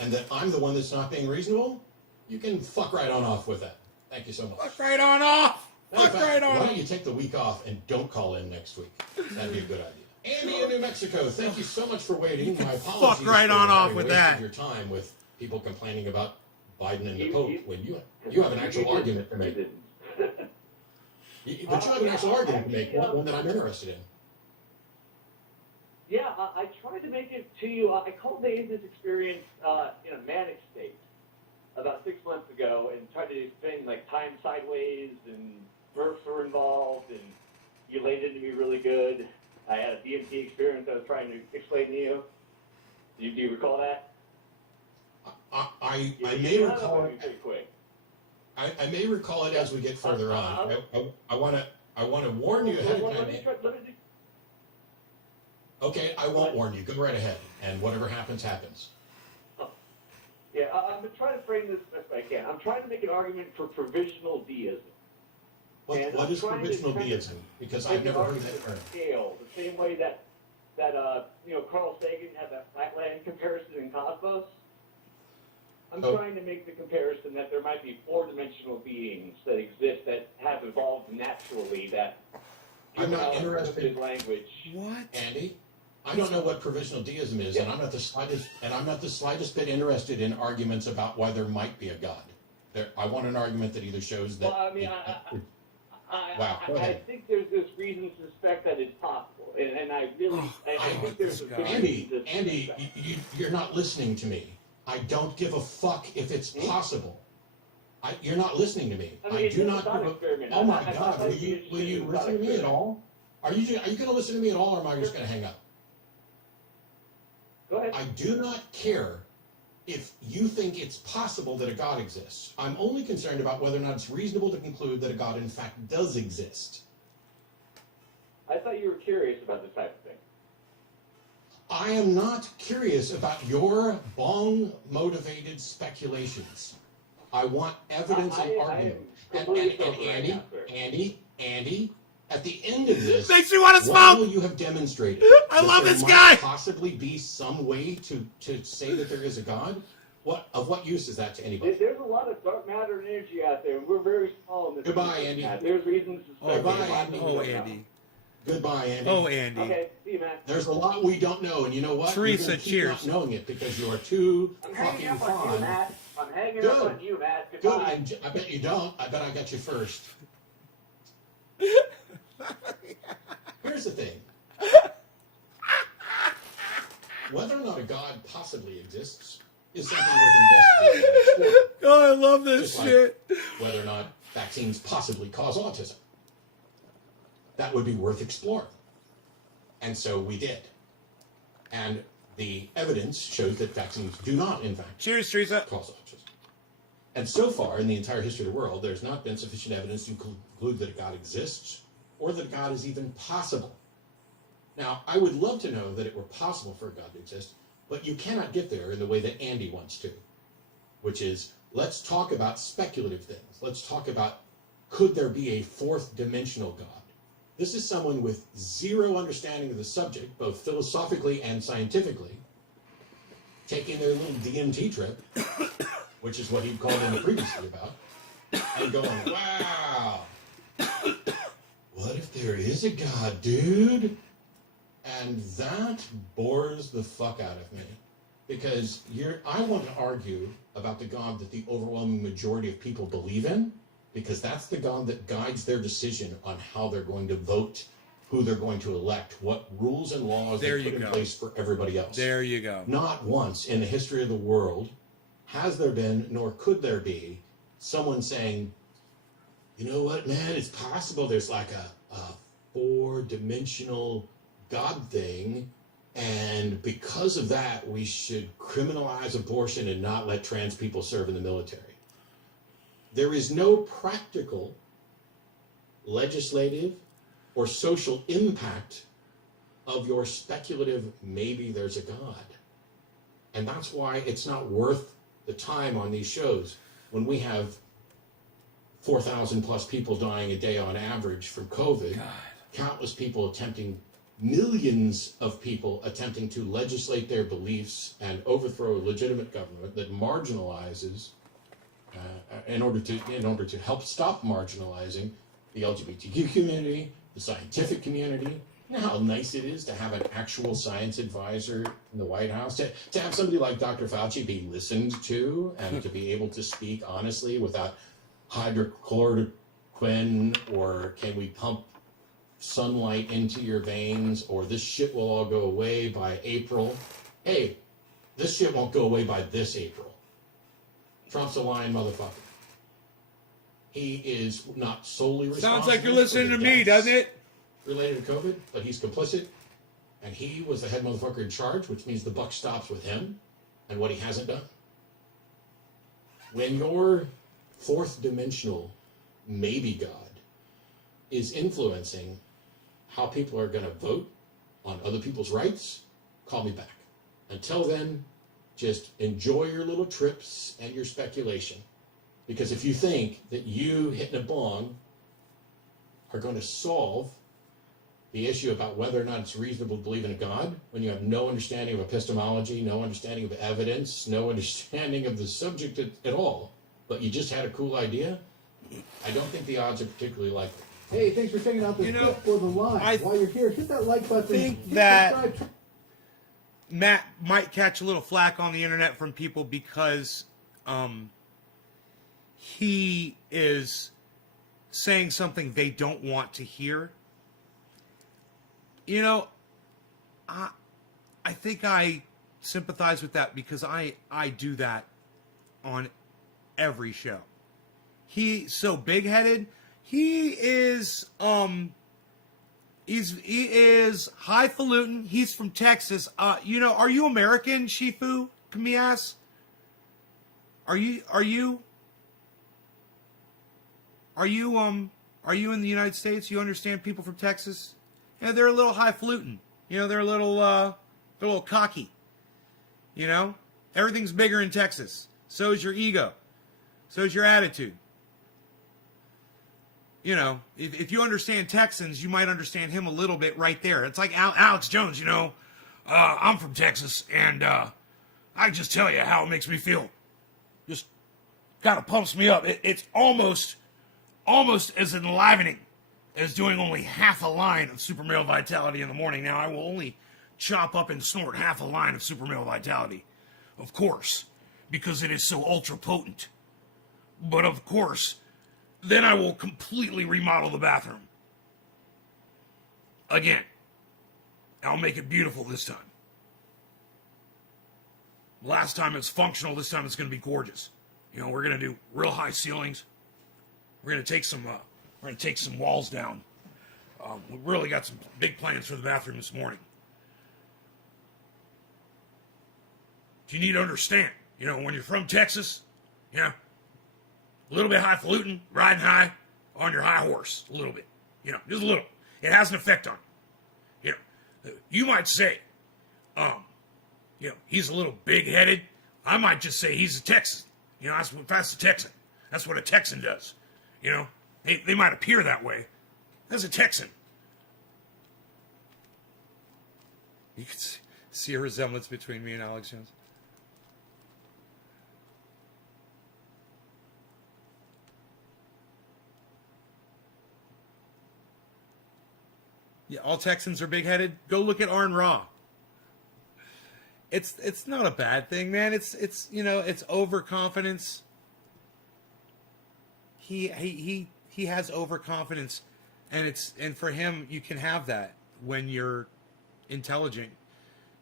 and that I'm the one that's not being reasonable, you can fuck right on off with that. Thank you so much. Fuck right on off. Matter of Fuck fact, right on why off. don't you take the week off and don't call in next week? That'd be a good idea. Andy in New Mexico, thank you so much for waiting. My apologies. Fuck right for on off having with wasted that. Your time with people complaining about Biden and the Pope when you have an actual argument to make. But you have an actual argument to make, one that I'm interested in. Yeah, I tried to make it to you. I cultivated this experience in a manic state about 6 months ago and tried to explain like time sideways and births were involved and you laid into me really good. I had a DMT experience I was trying to explain to you. Do you recall that? I may recall it. Pretty quick. I may recall it as we get further on. I want to warn you ahead of time. Okay, I won't warn you. Go right ahead, and whatever happens, happens. Yeah, I'm trying to frame this best I can. I'm trying to make an argument for provisional deism. What is provisional deism? Because I've never heard that term. Scale, the same way that Carl Sagan had that flatland comparison in Cosmos. I'm trying to make the comparison that there might be four-dimensional beings that exist that have evolved naturally that I'm not interested in language. What? Andy, I don't know what provisional deism is, and I'm not the slightest bit interested in arguments about why there might be a God. I want an argument that either shows that. Well, I mean, I think there's this reason to suspect that it's possible, and I really, I think there's a good reason to Andy, suspect. you're not listening to me. I don't give a fuck if it's possible. You're not listening to me. I do not. Oh my God! Will you listen to me at all? Are you going to listen to me at all, or am I just going to hang up? Go ahead. I do not care if you think it's possible that a God exists. I'm only concerned about whether or not it's reasonable to conclude that a God in fact does exist. I thought you were curious about this type of thing. I am not curious about your bong-motivated speculations. I want evidence and argument. And Andy, at the end of this, Makes me want to what smoke. will you have demonstrated? I That love there this might guy. Possibly be some way to say that there is a God? What use is that to anybody? There's a lot of dark matter and energy out there, and we're very small in this. Goodbye, Andy. There's reasons to suspect. Goodbye, Andy. Oh, Andy. Goodbye, Andy. Oh, Andy. Okay, see you, man. There's a lot we don't know, and you know what? Teresa, We're gonna keep cheers. not knowing it because you are too I'm fucking hanging up on you, fond. Matt. I'm hanging Good. up on you, Matt. Good. Goodbye. And I bet you don't. I bet I got you first. Here's the thing. Whether or not a God possibly exists is something worth investigating and exploring. Oh, I love this Just like shit. whether or not vaccines possibly cause autism. That would be worth exploring. And so we did. And the evidence shows that vaccines do not, in fact, Cheers, Teresa. cause autism. And so far, in the entire history of the world, there's not been sufficient evidence to conclude that a God exists or that a God is even possible. Now, I would love to know that it were possible for a God to exist, but you cannot get there in the way that Andy wants to, which is, let's talk about speculative things. Let's talk about, could there be a fourth dimensional God? This is someone with zero understanding of the subject, both philosophically and scientifically, taking their little DMT trip, which is what he called in previously about, and going, wow, what if there is a God, dude? And that bores the fuck out of me. because I want to argue about the God that the overwhelming majority of people believe in, because that's the God that guides their decision on how they're going to vote, who they're going to elect, what rules and laws they put in place for everybody else. There you go. Not once in the history of the world has there been, nor could there be, someone saying, you know what, man, it's possible there's like a four-dimensional God thing, and because of that, we should criminalize abortion and not let trans people serve in the military. There is no practical, legislative, or social impact of your speculative, maybe there's a God. And that's why it's not worth the time on these shows when we have 4,000 plus people dying a day on average from COVID, countless people attempting, millions of people attempting to legislate their beliefs and overthrow a legitimate government that marginalizes, in order to help stop marginalizing the LGBTQ community, the scientific community. You know how nice it is to have an actual science advisor in the White House, to have somebody like Dr. Fauci be listened to and to be able to speak honestly without hydrochloroquine, or can we pump sunlight into your veins, or this shit will all go away by April. Hey, this shit won't go away by this April. Trump's a lying motherfucker. He is not solely responsible. Sounds like you're listening to me, doesn't it? Related to COVID, but he's complicit, and he was the head motherfucker in charge, which means the buck stops with him and what he hasn't done. When your fourth dimensional maybe God is influencing how people are going to vote on other people's rights, call me back. Until then, just enjoy your little trips and your speculation. Because if you think that you hitting a bong are going to solve the issue about whether or not it's reasonable to believe in a God, when you have no understanding of epistemology, no understanding of evidence, no understanding of the subject at all, but you just had a cool idea, I don't think the odds are particularly likely. Hey, thanks for checking out this clip for the live. While you're here, hit that like button. Think that Matt might catch a little flack on the internet from people because he is saying something they don't want to hear. You know, I think I sympathize with that because I do that on every show. He's so big-headed. He is he is highfalutin. He's from Texas. You know, are you American, Shifu? Can we ask? Are you in the United States? You understand people from Texas? Yeah, they're a little highfalutin. You know, they're a little cocky. You know? Everything's bigger in Texas. So is your ego. So is your attitude. You know, if you understand Texans, you might understand him a little bit right there. It's like Alex Jones, you know. I'm from Texas, and I can just tell you how it makes me feel. Just kind of pumps me up. It's almost as enlivening as doing only half a line of super male vitality in the morning. Now, I will only chop up and snort half a line of super male vitality, of course, because it is so ultra potent. But of course, then I will completely remodel the bathroom. Again. I'll make it beautiful this time. Last time it's functional, this time it's going to be gorgeous. You know, we're going to do real high ceilings. We're going to take some walls down. We really got some big plans for the bathroom this morning. You need to understand, you know, when you're from Texas, yeah, a little bit highfalutin, riding high on your high horse, a little bit, you know, just a little. It has an effect on you. You know, you might say, you know, he's a little big-headed. I might just say he's a Texan. You know, that's a Texan. That's what a Texan does. You know, they might appear that way. That's a Texan. You can see a resemblance between me and Alex Jones. Yeah, all Texans are big-headed. Go look at Arn Ra. it's not a bad thing, man. It's you know, it's overconfidence. He has overconfidence, and for him, you can have that when you're intelligent.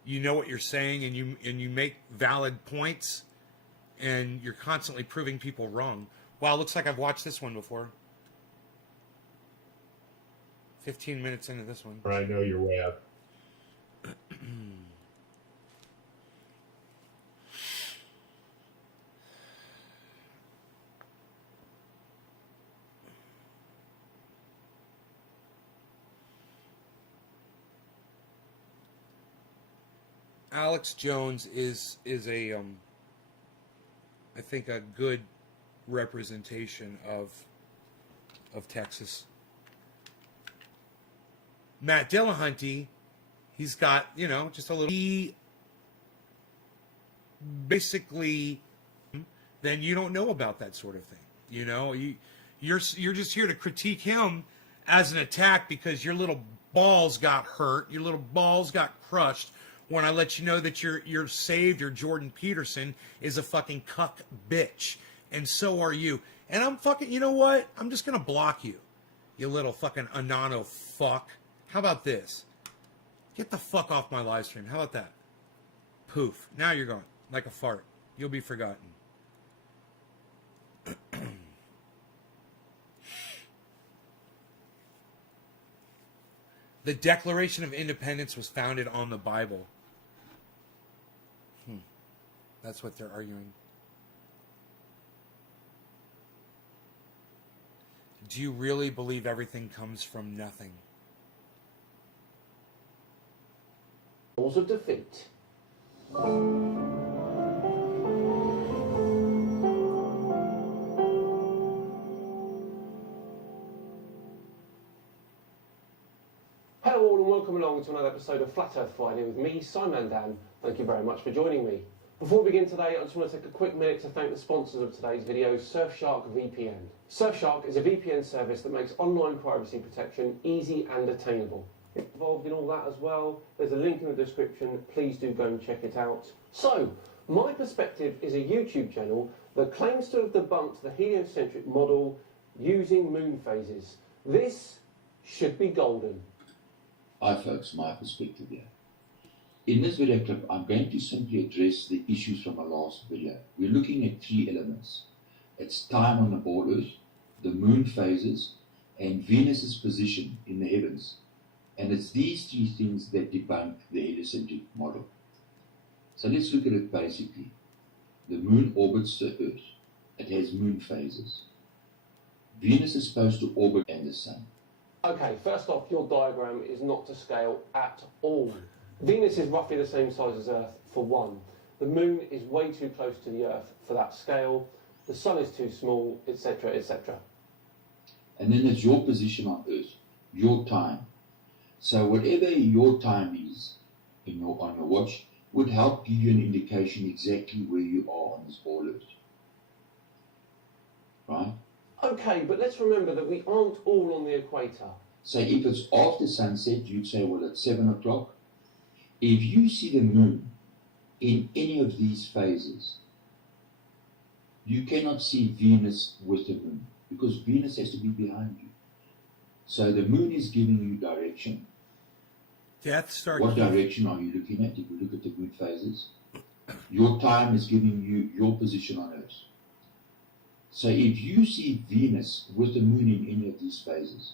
You know what you're saying, and you make valid points, and you're constantly proving people wrong. Wow, looks like I've watched this one before. 15 minutes into this one. I know your way up. Alex Jones is a I think a good representation of Texas. Matt Dillahunty, he's got, you know, just a little. He basically, then you don't know about that sort of thing. You know, you're just here to critique him as an attack because your little balls got hurt, your little balls got crushed. When I let you know that your savior, Jordan Peterson, is a fucking cuck bitch. And so are you. And I'm fucking, you know what? I'm just going to block you. You little fucking Anano fuck. How about this? Get the fuck off my live stream. How about that? Poof. Now you're gone. Like a fart. You'll be forgotten. The Declaration of Independence was founded on the Bible. That's what they're arguing. Do you really believe everything comes from nothing? Cause of defeat. Hello all and welcome along to another episode of Flat Earth Friday with me, Simon Dan. Thank you very much for joining me. Before we begin today, I just want to take a quick minute to thank the sponsors of today's video, Surfshark VPN. Surfshark is a VPN service that makes online privacy protection easy and attainable. If you're involved in all that as well, there's a link in the description. Please do go and check it out. So, My Perspective is a YouTube channel that claims to have debunked the heliocentric model using moon phases. This should be golden. Hi folks, My Perspective here. In this video clip, I'm going to simply address the issues from our last video. We're looking at three elements. It's time on the ball Earth, the moon phases, and Venus's position in the heavens. And it's these three things that debunk the heliocentric model. So let's look at it basically. The moon orbits the Earth. It has moon phases. Venus is supposed to orbit and the sun. Okay, first off, your diagram is not to scale at all. Venus is roughly the same size as Earth, for one. The moon is way too close to the Earth for that scale. The sun is too small, etc., etc. And then it's your position on Earth, your time. So whatever your time is on your watch would help give you an indication exactly where you are on this ball Earth. Right? Okay, but let's remember that we aren't all on the equator. So if it's after sunset, you'd say, well, it's 7 o'clock. If you see the moon in any of these phases, you cannot see Venus with the moon because Venus has to be behind you. So the moon is giving you direction. Death Star. What direction are you looking at if you look at the moon phases? Your time is giving you your position on Earth. So if you see Venus with the moon in any of these phases,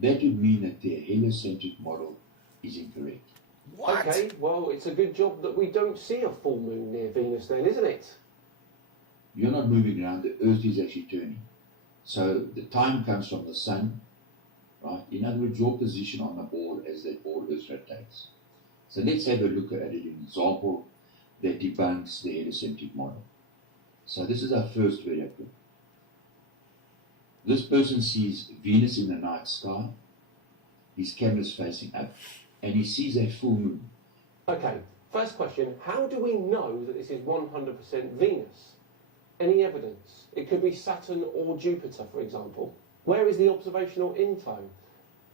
that would mean that the heliocentric model is incorrect. What? Okay, well, it's a good job that we don't see a full moon near Venus then, isn't it? You're not moving around, the Earth is actually turning. So the time comes from the sun, right? In other words, your position on the ball as that ball Earth rotates. So let's have a look at an example that debunks the heliocentric model. So this is our first video clip. This person sees Venus in the night sky, his camera's facing up, and he sees a full moon. Okay, first question, how do we know that this is 100% Venus? Any evidence? It could be Saturn or Jupiter, for example. Where is the observational info?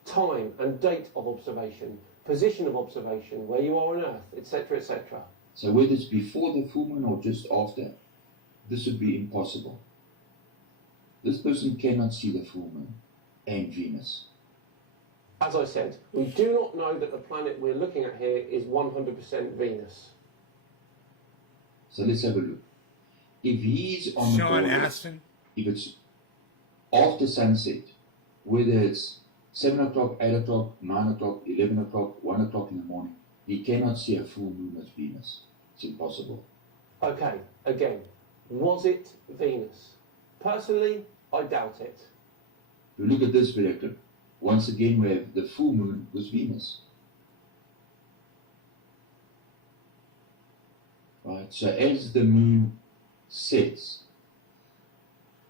Time and date of observation, position of observation, where you are on Earth, etc., etc. So whether it's before the full moon or just after, this would be impossible. This person cannot see the full moon and Venus. As I said, we do not know that the planet we're looking at here is 100% Venus. So let's have a look. If he's on the Sean border, Astin. if it's after sunset, whether it's 7 o'clock, 8 o'clock, 9 o'clock, 11 o'clock, 1 o'clock in the morning, he cannot see a full moon as Venus. It's impossible. Okay, again, was it Venus? Personally, I doubt it. If you look at this video clip, once again we have the full moon was Venus. Right, so as the moon sets,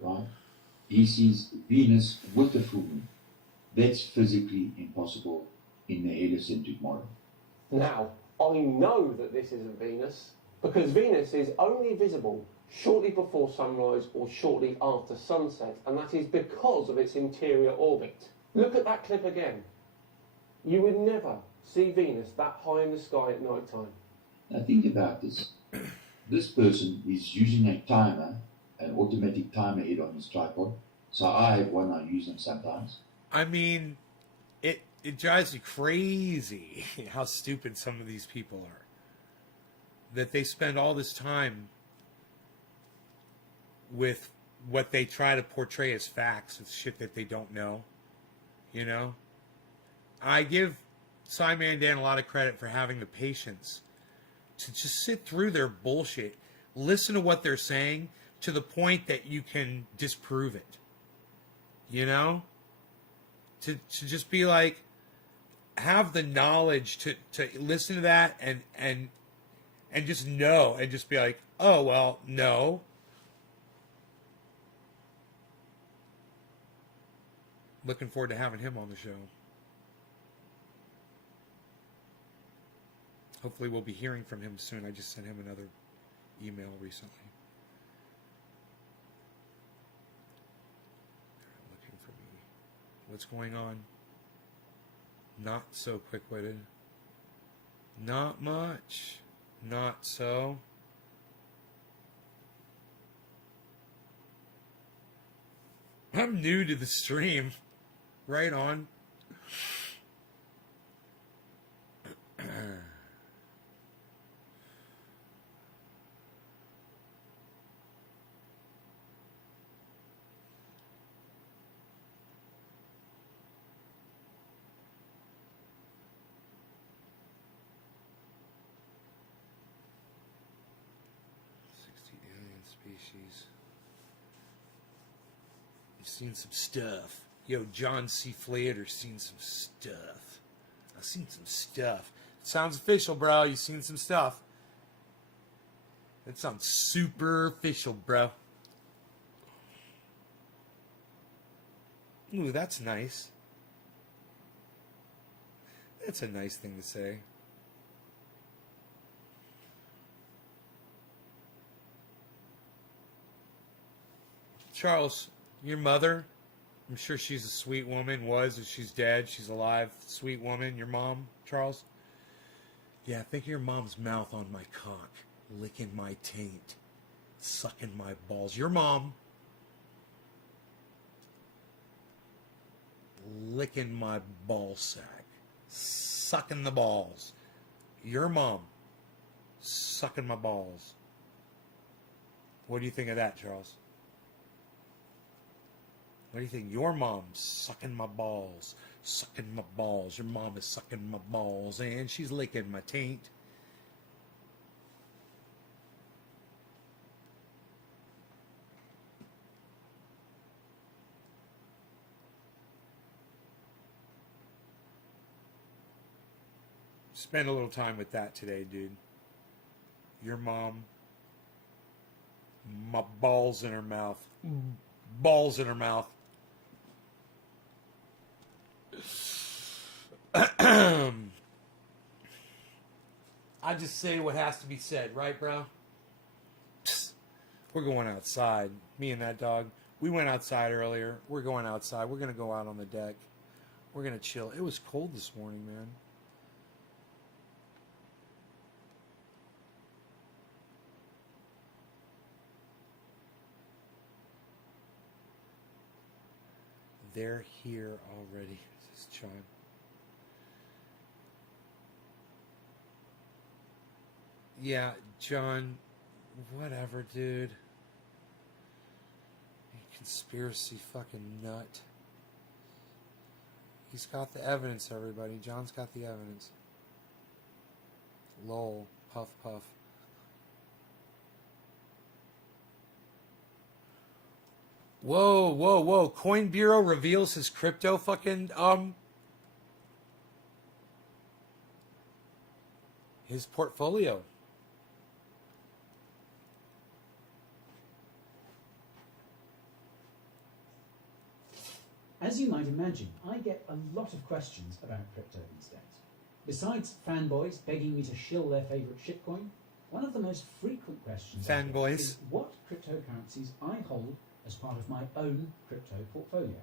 right, he sees Venus with the full moon. That's physically impossible in the heliocentric model. Now, I know that this isn't Venus, because Venus is only visible shortly before sunrise or shortly after sunset, and that is because of its interior orbit. Look at that clip again. You would never see Venus that high in the sky at night time. Now think about this. This person is using a timer, an automatic timer head on his tripod. So I have one, I use them sometimes. I mean, it drives me crazy how stupid some of these people are. That they spend all this time with what they try to portray as facts with shit that they don't know. You know? I give Simon Dan a lot of credit for having the patience to just sit through their bullshit, listen to what they're saying to the point that you can disprove it. You know? To just be like, have the knowledge to listen to that and just know and just be like, oh, well, no. Looking forward to having him on the show. Hopefully we'll be hearing from him soon. I just sent him another email recently. They're looking for me. What's going on? Not so quick-witted. Not much. Not so. I'm new to the stream. Right on. Species. You've seen some stuff. Yo, John C. Flater's seen some stuff. I've seen some stuff. It sounds official, bro. You've seen some stuff. It sounds super official, bro. Ooh, that's nice. That's a nice thing to say. Charles, your mother, I'm sure she's a sweet woman, was, if she's dead, she's alive, sweet woman, your mom, Charles? Yeah, think of your mom's mouth on my cock, licking my taint, sucking my balls. Your mom, licking my ball sack, sucking the balls. Your mom, sucking my balls. What do you think of that, Charles? What do you think? Your mom's sucking my balls. Sucking my balls. Your mom is sucking my balls. And she's licking my taint. Spend a little time with that today, dude. Your mom. My balls in her mouth. Balls in her mouth. I just say what has to be said, right, bro? Psst. We're going outside. Me and that dog. We went outside earlier. We're going outside. We're going to go out on the deck. We're going to chill. It was cold this morning, man. They're here already. This is John. Yeah, John, whatever, dude. You conspiracy fucking nut. He's got the evidence, everybody. John's got the evidence. Lol. Puff, puff. Whoa, whoa, whoa. Coin Bureau reveals his crypto fucking, his portfolio. As you might imagine, I get a lot of questions about crypto these days. Besides fanboys begging me to shill their favourite shitcoin, one of the most frequent questions I get is what cryptocurrencies I hold as part of my own crypto portfolio.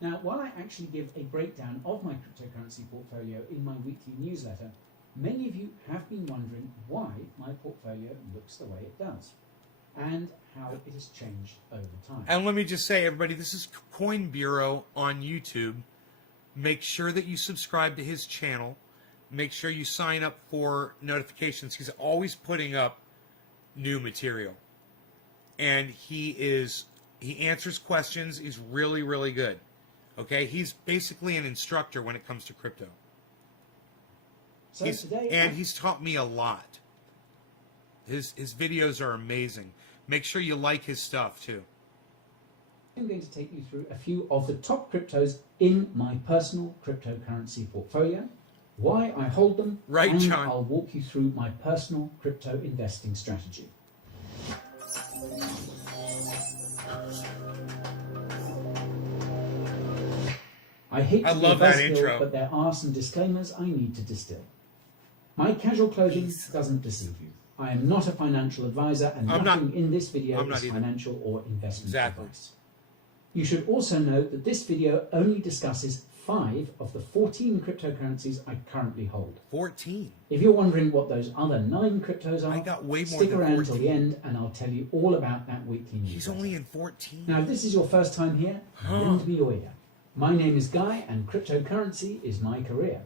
Now, while I actually give a breakdown of my cryptocurrency portfolio in my weekly newsletter, many of you have been wondering why my portfolio looks the way it does, and how it has changed over time. And let me just say, everybody, this is Coin Bureau on YouTube. Make sure that you subscribe to his channel. Make sure you sign up for notifications. He's always putting up new material. And he answers questions. He's really, really good. Okay? He's basically an instructor when it comes to crypto. So he's taught me a lot. His videos are amazing. Make sure you like his stuff, too. I'm going to take you through a few of the top cryptos in my personal cryptocurrency portfolio, why I hold them, right, and John. I'll walk you through my personal crypto investing strategy. I hate to love that buzzkill, intro. but there are some disclaimers I need to distill. My casual clothing doesn't deceive you. I am not a financial advisor, and nothing in this video is financial or investment advice. You should also note that this video only discusses 5 of the 14 cryptocurrencies I currently hold. 14? If you're wondering what those other 9 cryptos are, I got way more stick than around 14. till the end and I'll tell you all about that weekly newsletter. He's only in 14. Now, if this is your first time here, lend me your ear. My name is Guy, and cryptocurrency is my career.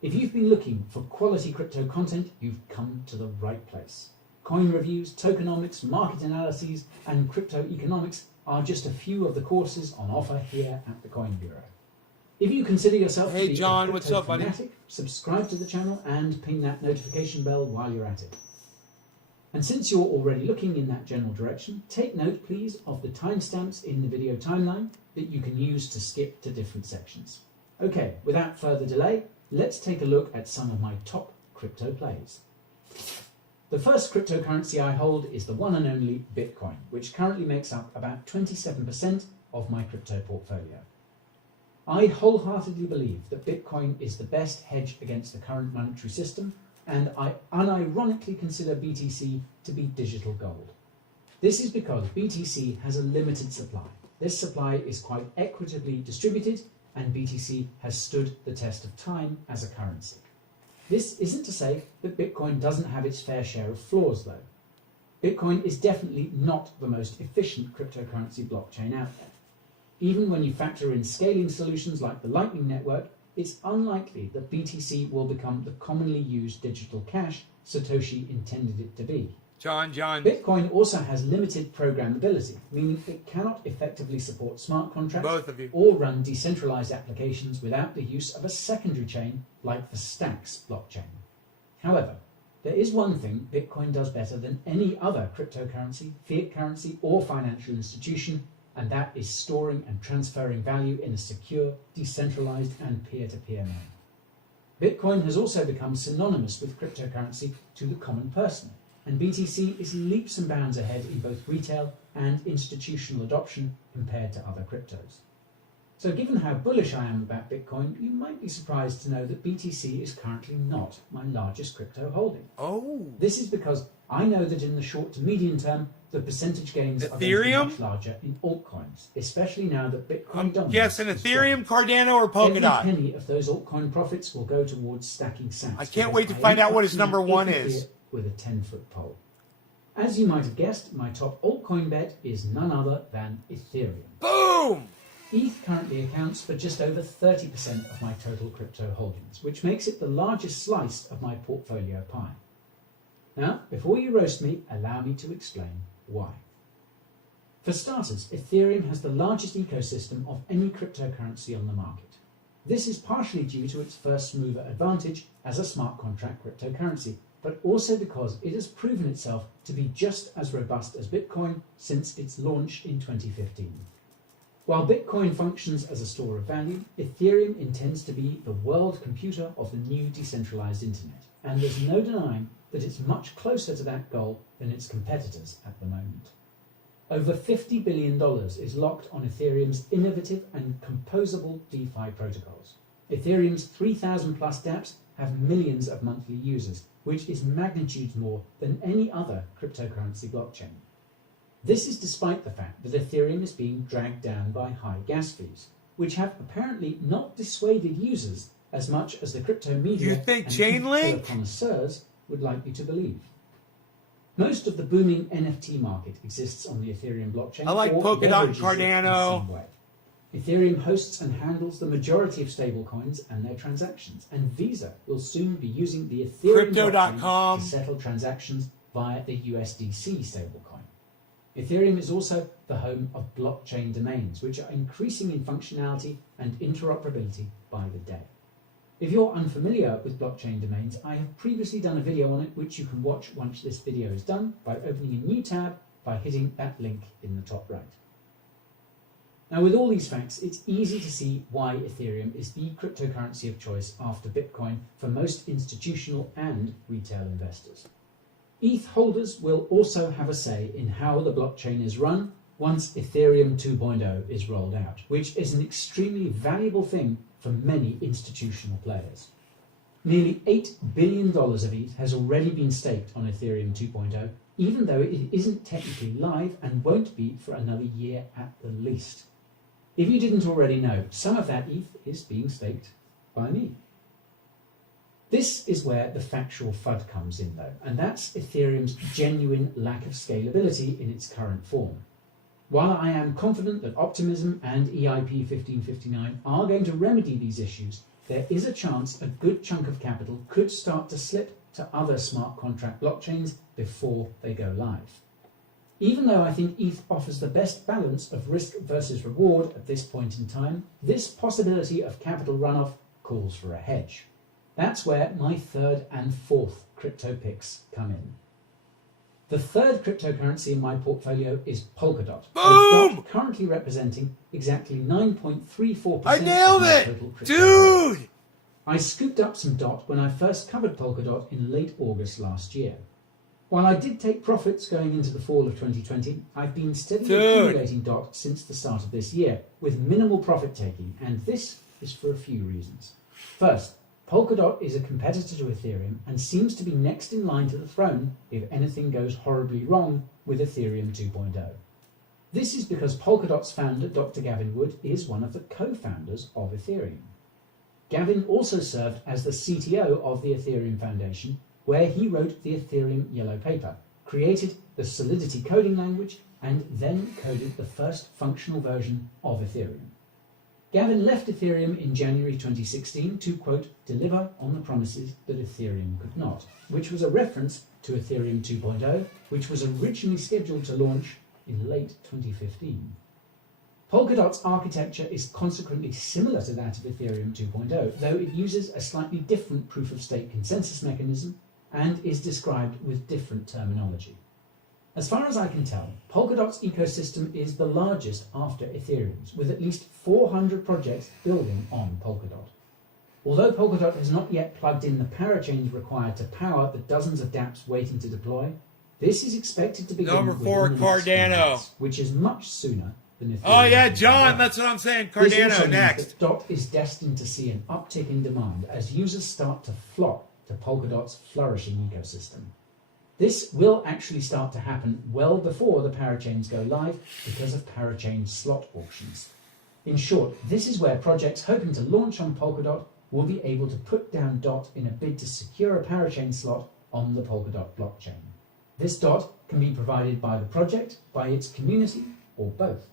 If you've been looking for quality crypto content, you've come to the right place. Coin reviews, tokenomics, market analyses, and crypto economics are just a few of the courses on offer here at the Coin Bureau. If you consider yourself to be John, a what's up, buddy? fanatic, subscribe to the channel and ping that notification bell while you're at it. And since you're already looking in that general direction, take note, please, of the timestamps in the video timeline that you can use to skip to different sections. Okay, without further delay, let's take a look at some of my top crypto plays. The first cryptocurrency I hold is the one and only Bitcoin, which currently makes up about 27% of my crypto portfolio. I wholeheartedly believe that Bitcoin is the best hedge against the current monetary system, and I unironically consider BTC to be digital gold. This is because BTC has a limited supply. This supply is quite equitably distributed, and BTC has stood the test of time as a currency. This isn't to say that Bitcoin doesn't have its fair share of flaws, though. Bitcoin is definitely not the most efficient cryptocurrency blockchain out there. Even when you factor in scaling solutions like the Lightning Network, it's unlikely that BTC will become the commonly used digital cash Satoshi intended it to be. John. Bitcoin also has limited programmability, meaning it cannot effectively support smart contracts or run decentralized applications without the use of a secondary chain like the Stacks blockchain. However, there is one thing Bitcoin does better than any other cryptocurrency, fiat currency, or financial institution, and that is storing and transferring value in a secure, decentralized, and peer-to-peer manner. Bitcoin has also become synonymous with cryptocurrency to the common person, and BTC is leaps and bounds ahead in both retail and institutional adoption compared to other cryptos. So given how bullish I am about Bitcoin, you might be surprised to know that BTC is currently not my largest crypto holding. Oh. This is because I know that in the short to medium term, the percentage gains are going to be much larger in altcoins, especially now that Bitcoin dominates. Yes, an Ethereum, Cardano, or Polkadot. Every penny of those altcoin profits will go towards stacking sats. I can't wait to find out what his number 1 is. With a 10-foot pole. As you might have guessed, my top altcoin bet is none other than Ethereum. Boom! ETH currently accounts for just over 30% of my total crypto holdings, which makes it the largest slice of my portfolio pie. Now, before you roast me, allow me to explain why. For starters, Ethereum has the largest ecosystem of any cryptocurrency on the market. This is partially due to its first mover advantage as a smart contract cryptocurrency, but also because it has proven itself to be just as robust as Bitcoin since its launch in 2015. While Bitcoin functions as a store of value, Ethereum intends to be the world computer of the new decentralized internet, and there's no denying that it's much closer to that goal than its competitors at the moment. Over $50 billion is locked on Ethereum's innovative and composable DeFi protocols. Ethereum's 3,000 plus dApps have millions of monthly users, which is magnitudes more than any other cryptocurrency blockchain. This is despite the fact that Ethereum is being dragged down by high gas fees, which have apparently not dissuaded users as much as the crypto media You think and Chainlink? connoisseurs would like you to believe. Most of the booming NFT market exists on the Ethereum blockchain. I like or Polkadot and leverages it in Cardano. some way. Ethereum hosts and handles the majority of stablecoins and their transactions, and Visa will soon be using the Ethereum blockchain Crypto.com. to settle transactions via the USDC stablecoin. Ethereum is also the home of blockchain domains, which are increasing in functionality and interoperability by the day. If you're unfamiliar with blockchain domains, I have previously done a video on it, which you can watch once this video is done by opening a new tab by hitting that link in the top right. Now, with all these facts, it's easy to see why Ethereum is the cryptocurrency of choice after Bitcoin for most institutional and retail investors. ETH holders will also have a say in how the blockchain is run once Ethereum 2.0 is rolled out, which is an extremely valuable thing for many institutional players. Nearly $8 billion of ETH has already been staked on Ethereum 2.0, even though it isn't technically live and won't be for another year at the least. If you didn't already know, some of that ETH is being staked by me. This is where the factual FUD comes in though, and that's Ethereum's genuine lack of scalability in its current form. While I am confident that Optimism and EIP 1559 are going to remedy these issues, there is a chance a good chunk of capital could start to slip to other smart contract blockchains before they go live. Even though I think ETH offers the best balance of risk versus reward at this point in time, this possibility of capital runoff calls for a hedge. That's where my third and fourth crypto picks come in. The third cryptocurrency in my portfolio is Polkadot, Boom! with DOT currently representing exactly 9.34% I nailed of my it! total crypto. Dude! I scooped up some DOT when I first covered Polkadot in late August last year. While I did take profits going into the fall of 2020, I've been steadily accumulating DOT since the start of this year, with minimal profit taking, and this is for a few reasons. First, Polkadot is a competitor to Ethereum and seems to be next in line to the throne if anything goes horribly wrong with Ethereum 2.0. This is because Polkadot's founder, Dr. Gavin Wood, is one of the co-founders of Ethereum. Gavin also served as the CTO of the Ethereum Foundation, where he wrote the Ethereum Yellow Paper, created the Solidity coding language, and then coded the first functional version of Ethereum. Gavin left Ethereum in January 2016 to, quote, deliver on the promises that Ethereum could not, which was a reference to Ethereum 2.0, which was originally scheduled to launch in late 2015. Polkadot's architecture is consequently similar to that of Ethereum 2.0, though it uses a slightly different proof-of-stake consensus mechanism and is described with different terminology. As far as I can tell, Polkadot's ecosystem is the largest after Ethereum's, with at least 400 projects building on Polkadot. Although Polkadot has not yet plugged in the parachains required to power the dozens of dApps waiting to deploy, this is expected to begin Number 4, within the next few Cardano. months, which is much sooner than Ethereum. Oh yeah, 2.0. John, that's what I'm saying. This also Cardano means next. that DOT is destined to see an uptick in demand as users start to flock to Polkadot's flourishing ecosystem. This will actually start to happen well before the parachains go live because of parachain slot auctions. In short, this is where projects hoping to launch on Polkadot will be able to put down DOT in a bid to secure a parachain slot on the Polkadot blockchain. This DOT can be provided by the project, by its community, or both.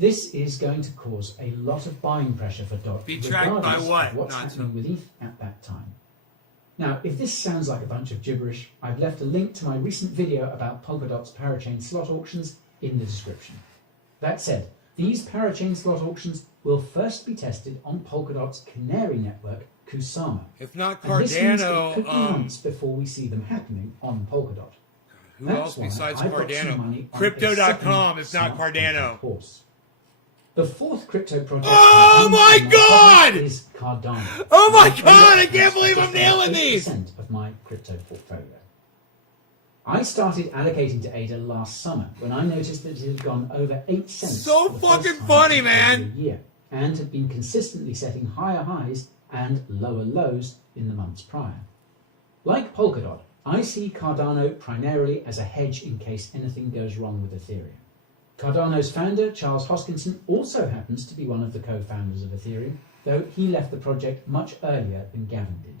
This is going to cause a lot of buying pressure for DOT, Be tracked by regardless what? of what's Not happening so. with ETH at that time. Now, if this sounds like a bunch of gibberish, I've left a link to my recent video about Polkadot's parachain slot auctions in the description. That said, these parachain slot auctions will first be tested on Polkadot's canary network, Kusama. If not And this means it Cardano, could be months before we see them happening on Polkadot. who That's else why besides I've got some Cardano? money on a Crypto.com, second if not smart contract Cardano. horse. The fourth crypto project Oh my God! is Cardano. Oh my It's God, only I can't believe I'm just nailing these! 8% of my crypto portfolio. I started allocating to ADA last summer when I noticed that it had gone over 8 cents. So for the first fucking time funny, in man. over a year, and had been consistently setting higher highs and lower lows in the months prior. Like Polkadot, I see Cardano primarily as a hedge in case anything goes wrong with Ethereum. Cardano's founder, Charles Hoskinson, also happens to be one of the co-founders of Ethereum, though he left the project much earlier than Gavin did.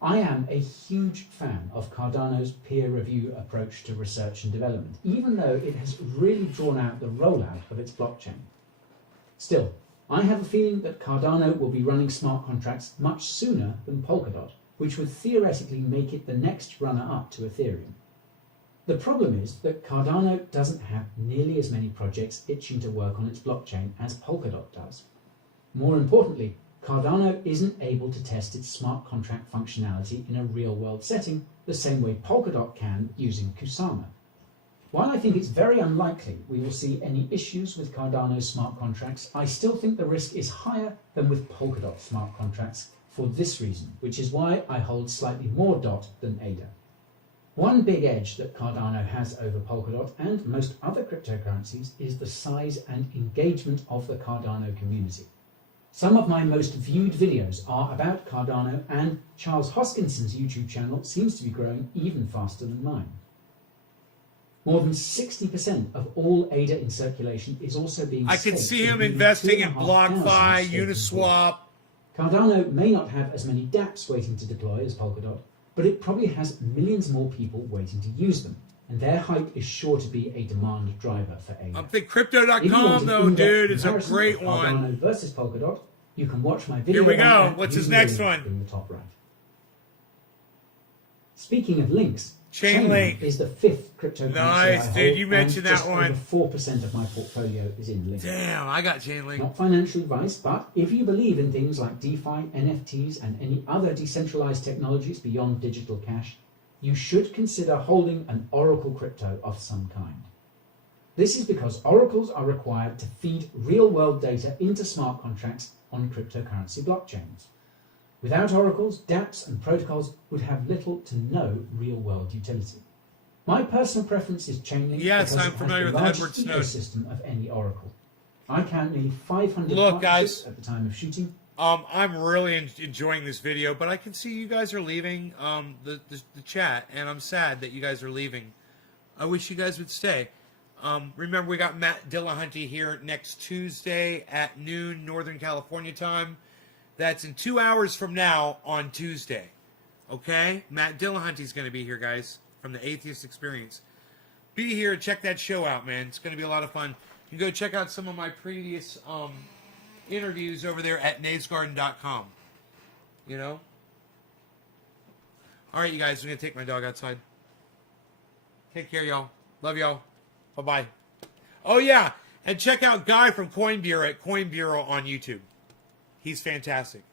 I am a huge fan of Cardano's peer review approach to research and development, even though it has really drawn out the rollout of its blockchain. Still, I have a feeling that Cardano will be running smart contracts much sooner than Polkadot, which would theoretically make it the next runner-up to Ethereum. The problem is that Cardano doesn't have nearly as many projects itching to work on its blockchain as Polkadot does. More importantly, Cardano isn't able to test its smart contract functionality in a real-world setting the same way Polkadot can using Kusama. While I think it's very unlikely we will see any issues with Cardano's smart contracts, I still think the risk is higher than with Polkadot smart contracts for this reason, which is why I hold slightly more DOT than ADA. One big edge that Cardano has over Polkadot and most other cryptocurrencies is the size and engagement of the Cardano community. Some of my most viewed videos are about Cardano, and Charles Hoskinson's YouTube channel seems to be growing even faster than mine. More than 60% of all ADA in circulation is also being I can staked see him nearly investing in 2,500 BlockFi, staking pools. Uniswap. Cardano may not have as many dApps waiting to deploy as Polkadot, but it probably has millions more people waiting to use them, and their hype is sure to be a demand driver for ADA. I'm thinking If you want Crypto.com an though, in-depth dude. It's a comparison great of one. Cardano versus Polkadot, you can watch my video. Here we on go. that What's his using the next link one? in the top right. Speaking of links, Chainlink is the fifth cryptocurrency Nice, I dude. hold, You mentioned and that one. just over 4% of my portfolio is in Link. Damn, I got Chainlink. Not financial advice, but if you believe in things like DeFi, NFTs, and any other decentralized technologies beyond digital cash, you should consider holding an Oracle crypto of some kind. This is because oracles are required to feed real-world data into smart contracts on cryptocurrency blockchains. Without oracles, dApps and protocols would have little to no real-world utility. My personal preference is Chainlink Yes, because I'm it familiar has with the Edward largest Snowden. ecosystem of any oracle. I count nearly 500 Look, partnerships guys. at the time of shooting. I'm really enjoying this video, but I can see you guys are leaving the chat, and I'm sad that you guys are leaving. I wish you guys would stay. Remember, we got Matt DILLAHUNTY here next Tuesday at noon Northern California time. That's in 2 hours from now on Tuesday. Okay? Matt DILLAHUNTY's going to be here, guys, from the Atheist Experience. Be here and check that show out, man. It's going to be a lot of fun. You can go check out some of my previous interviews over there at navesgarden.com. You know? All right, you guys. I'm going to take my dog outside. Take care, y'all. Love y'all. Bye-bye. Oh, yeah. And check out Guy from Coin Bureau at Coin Bureau on YouTube. He's fantastic.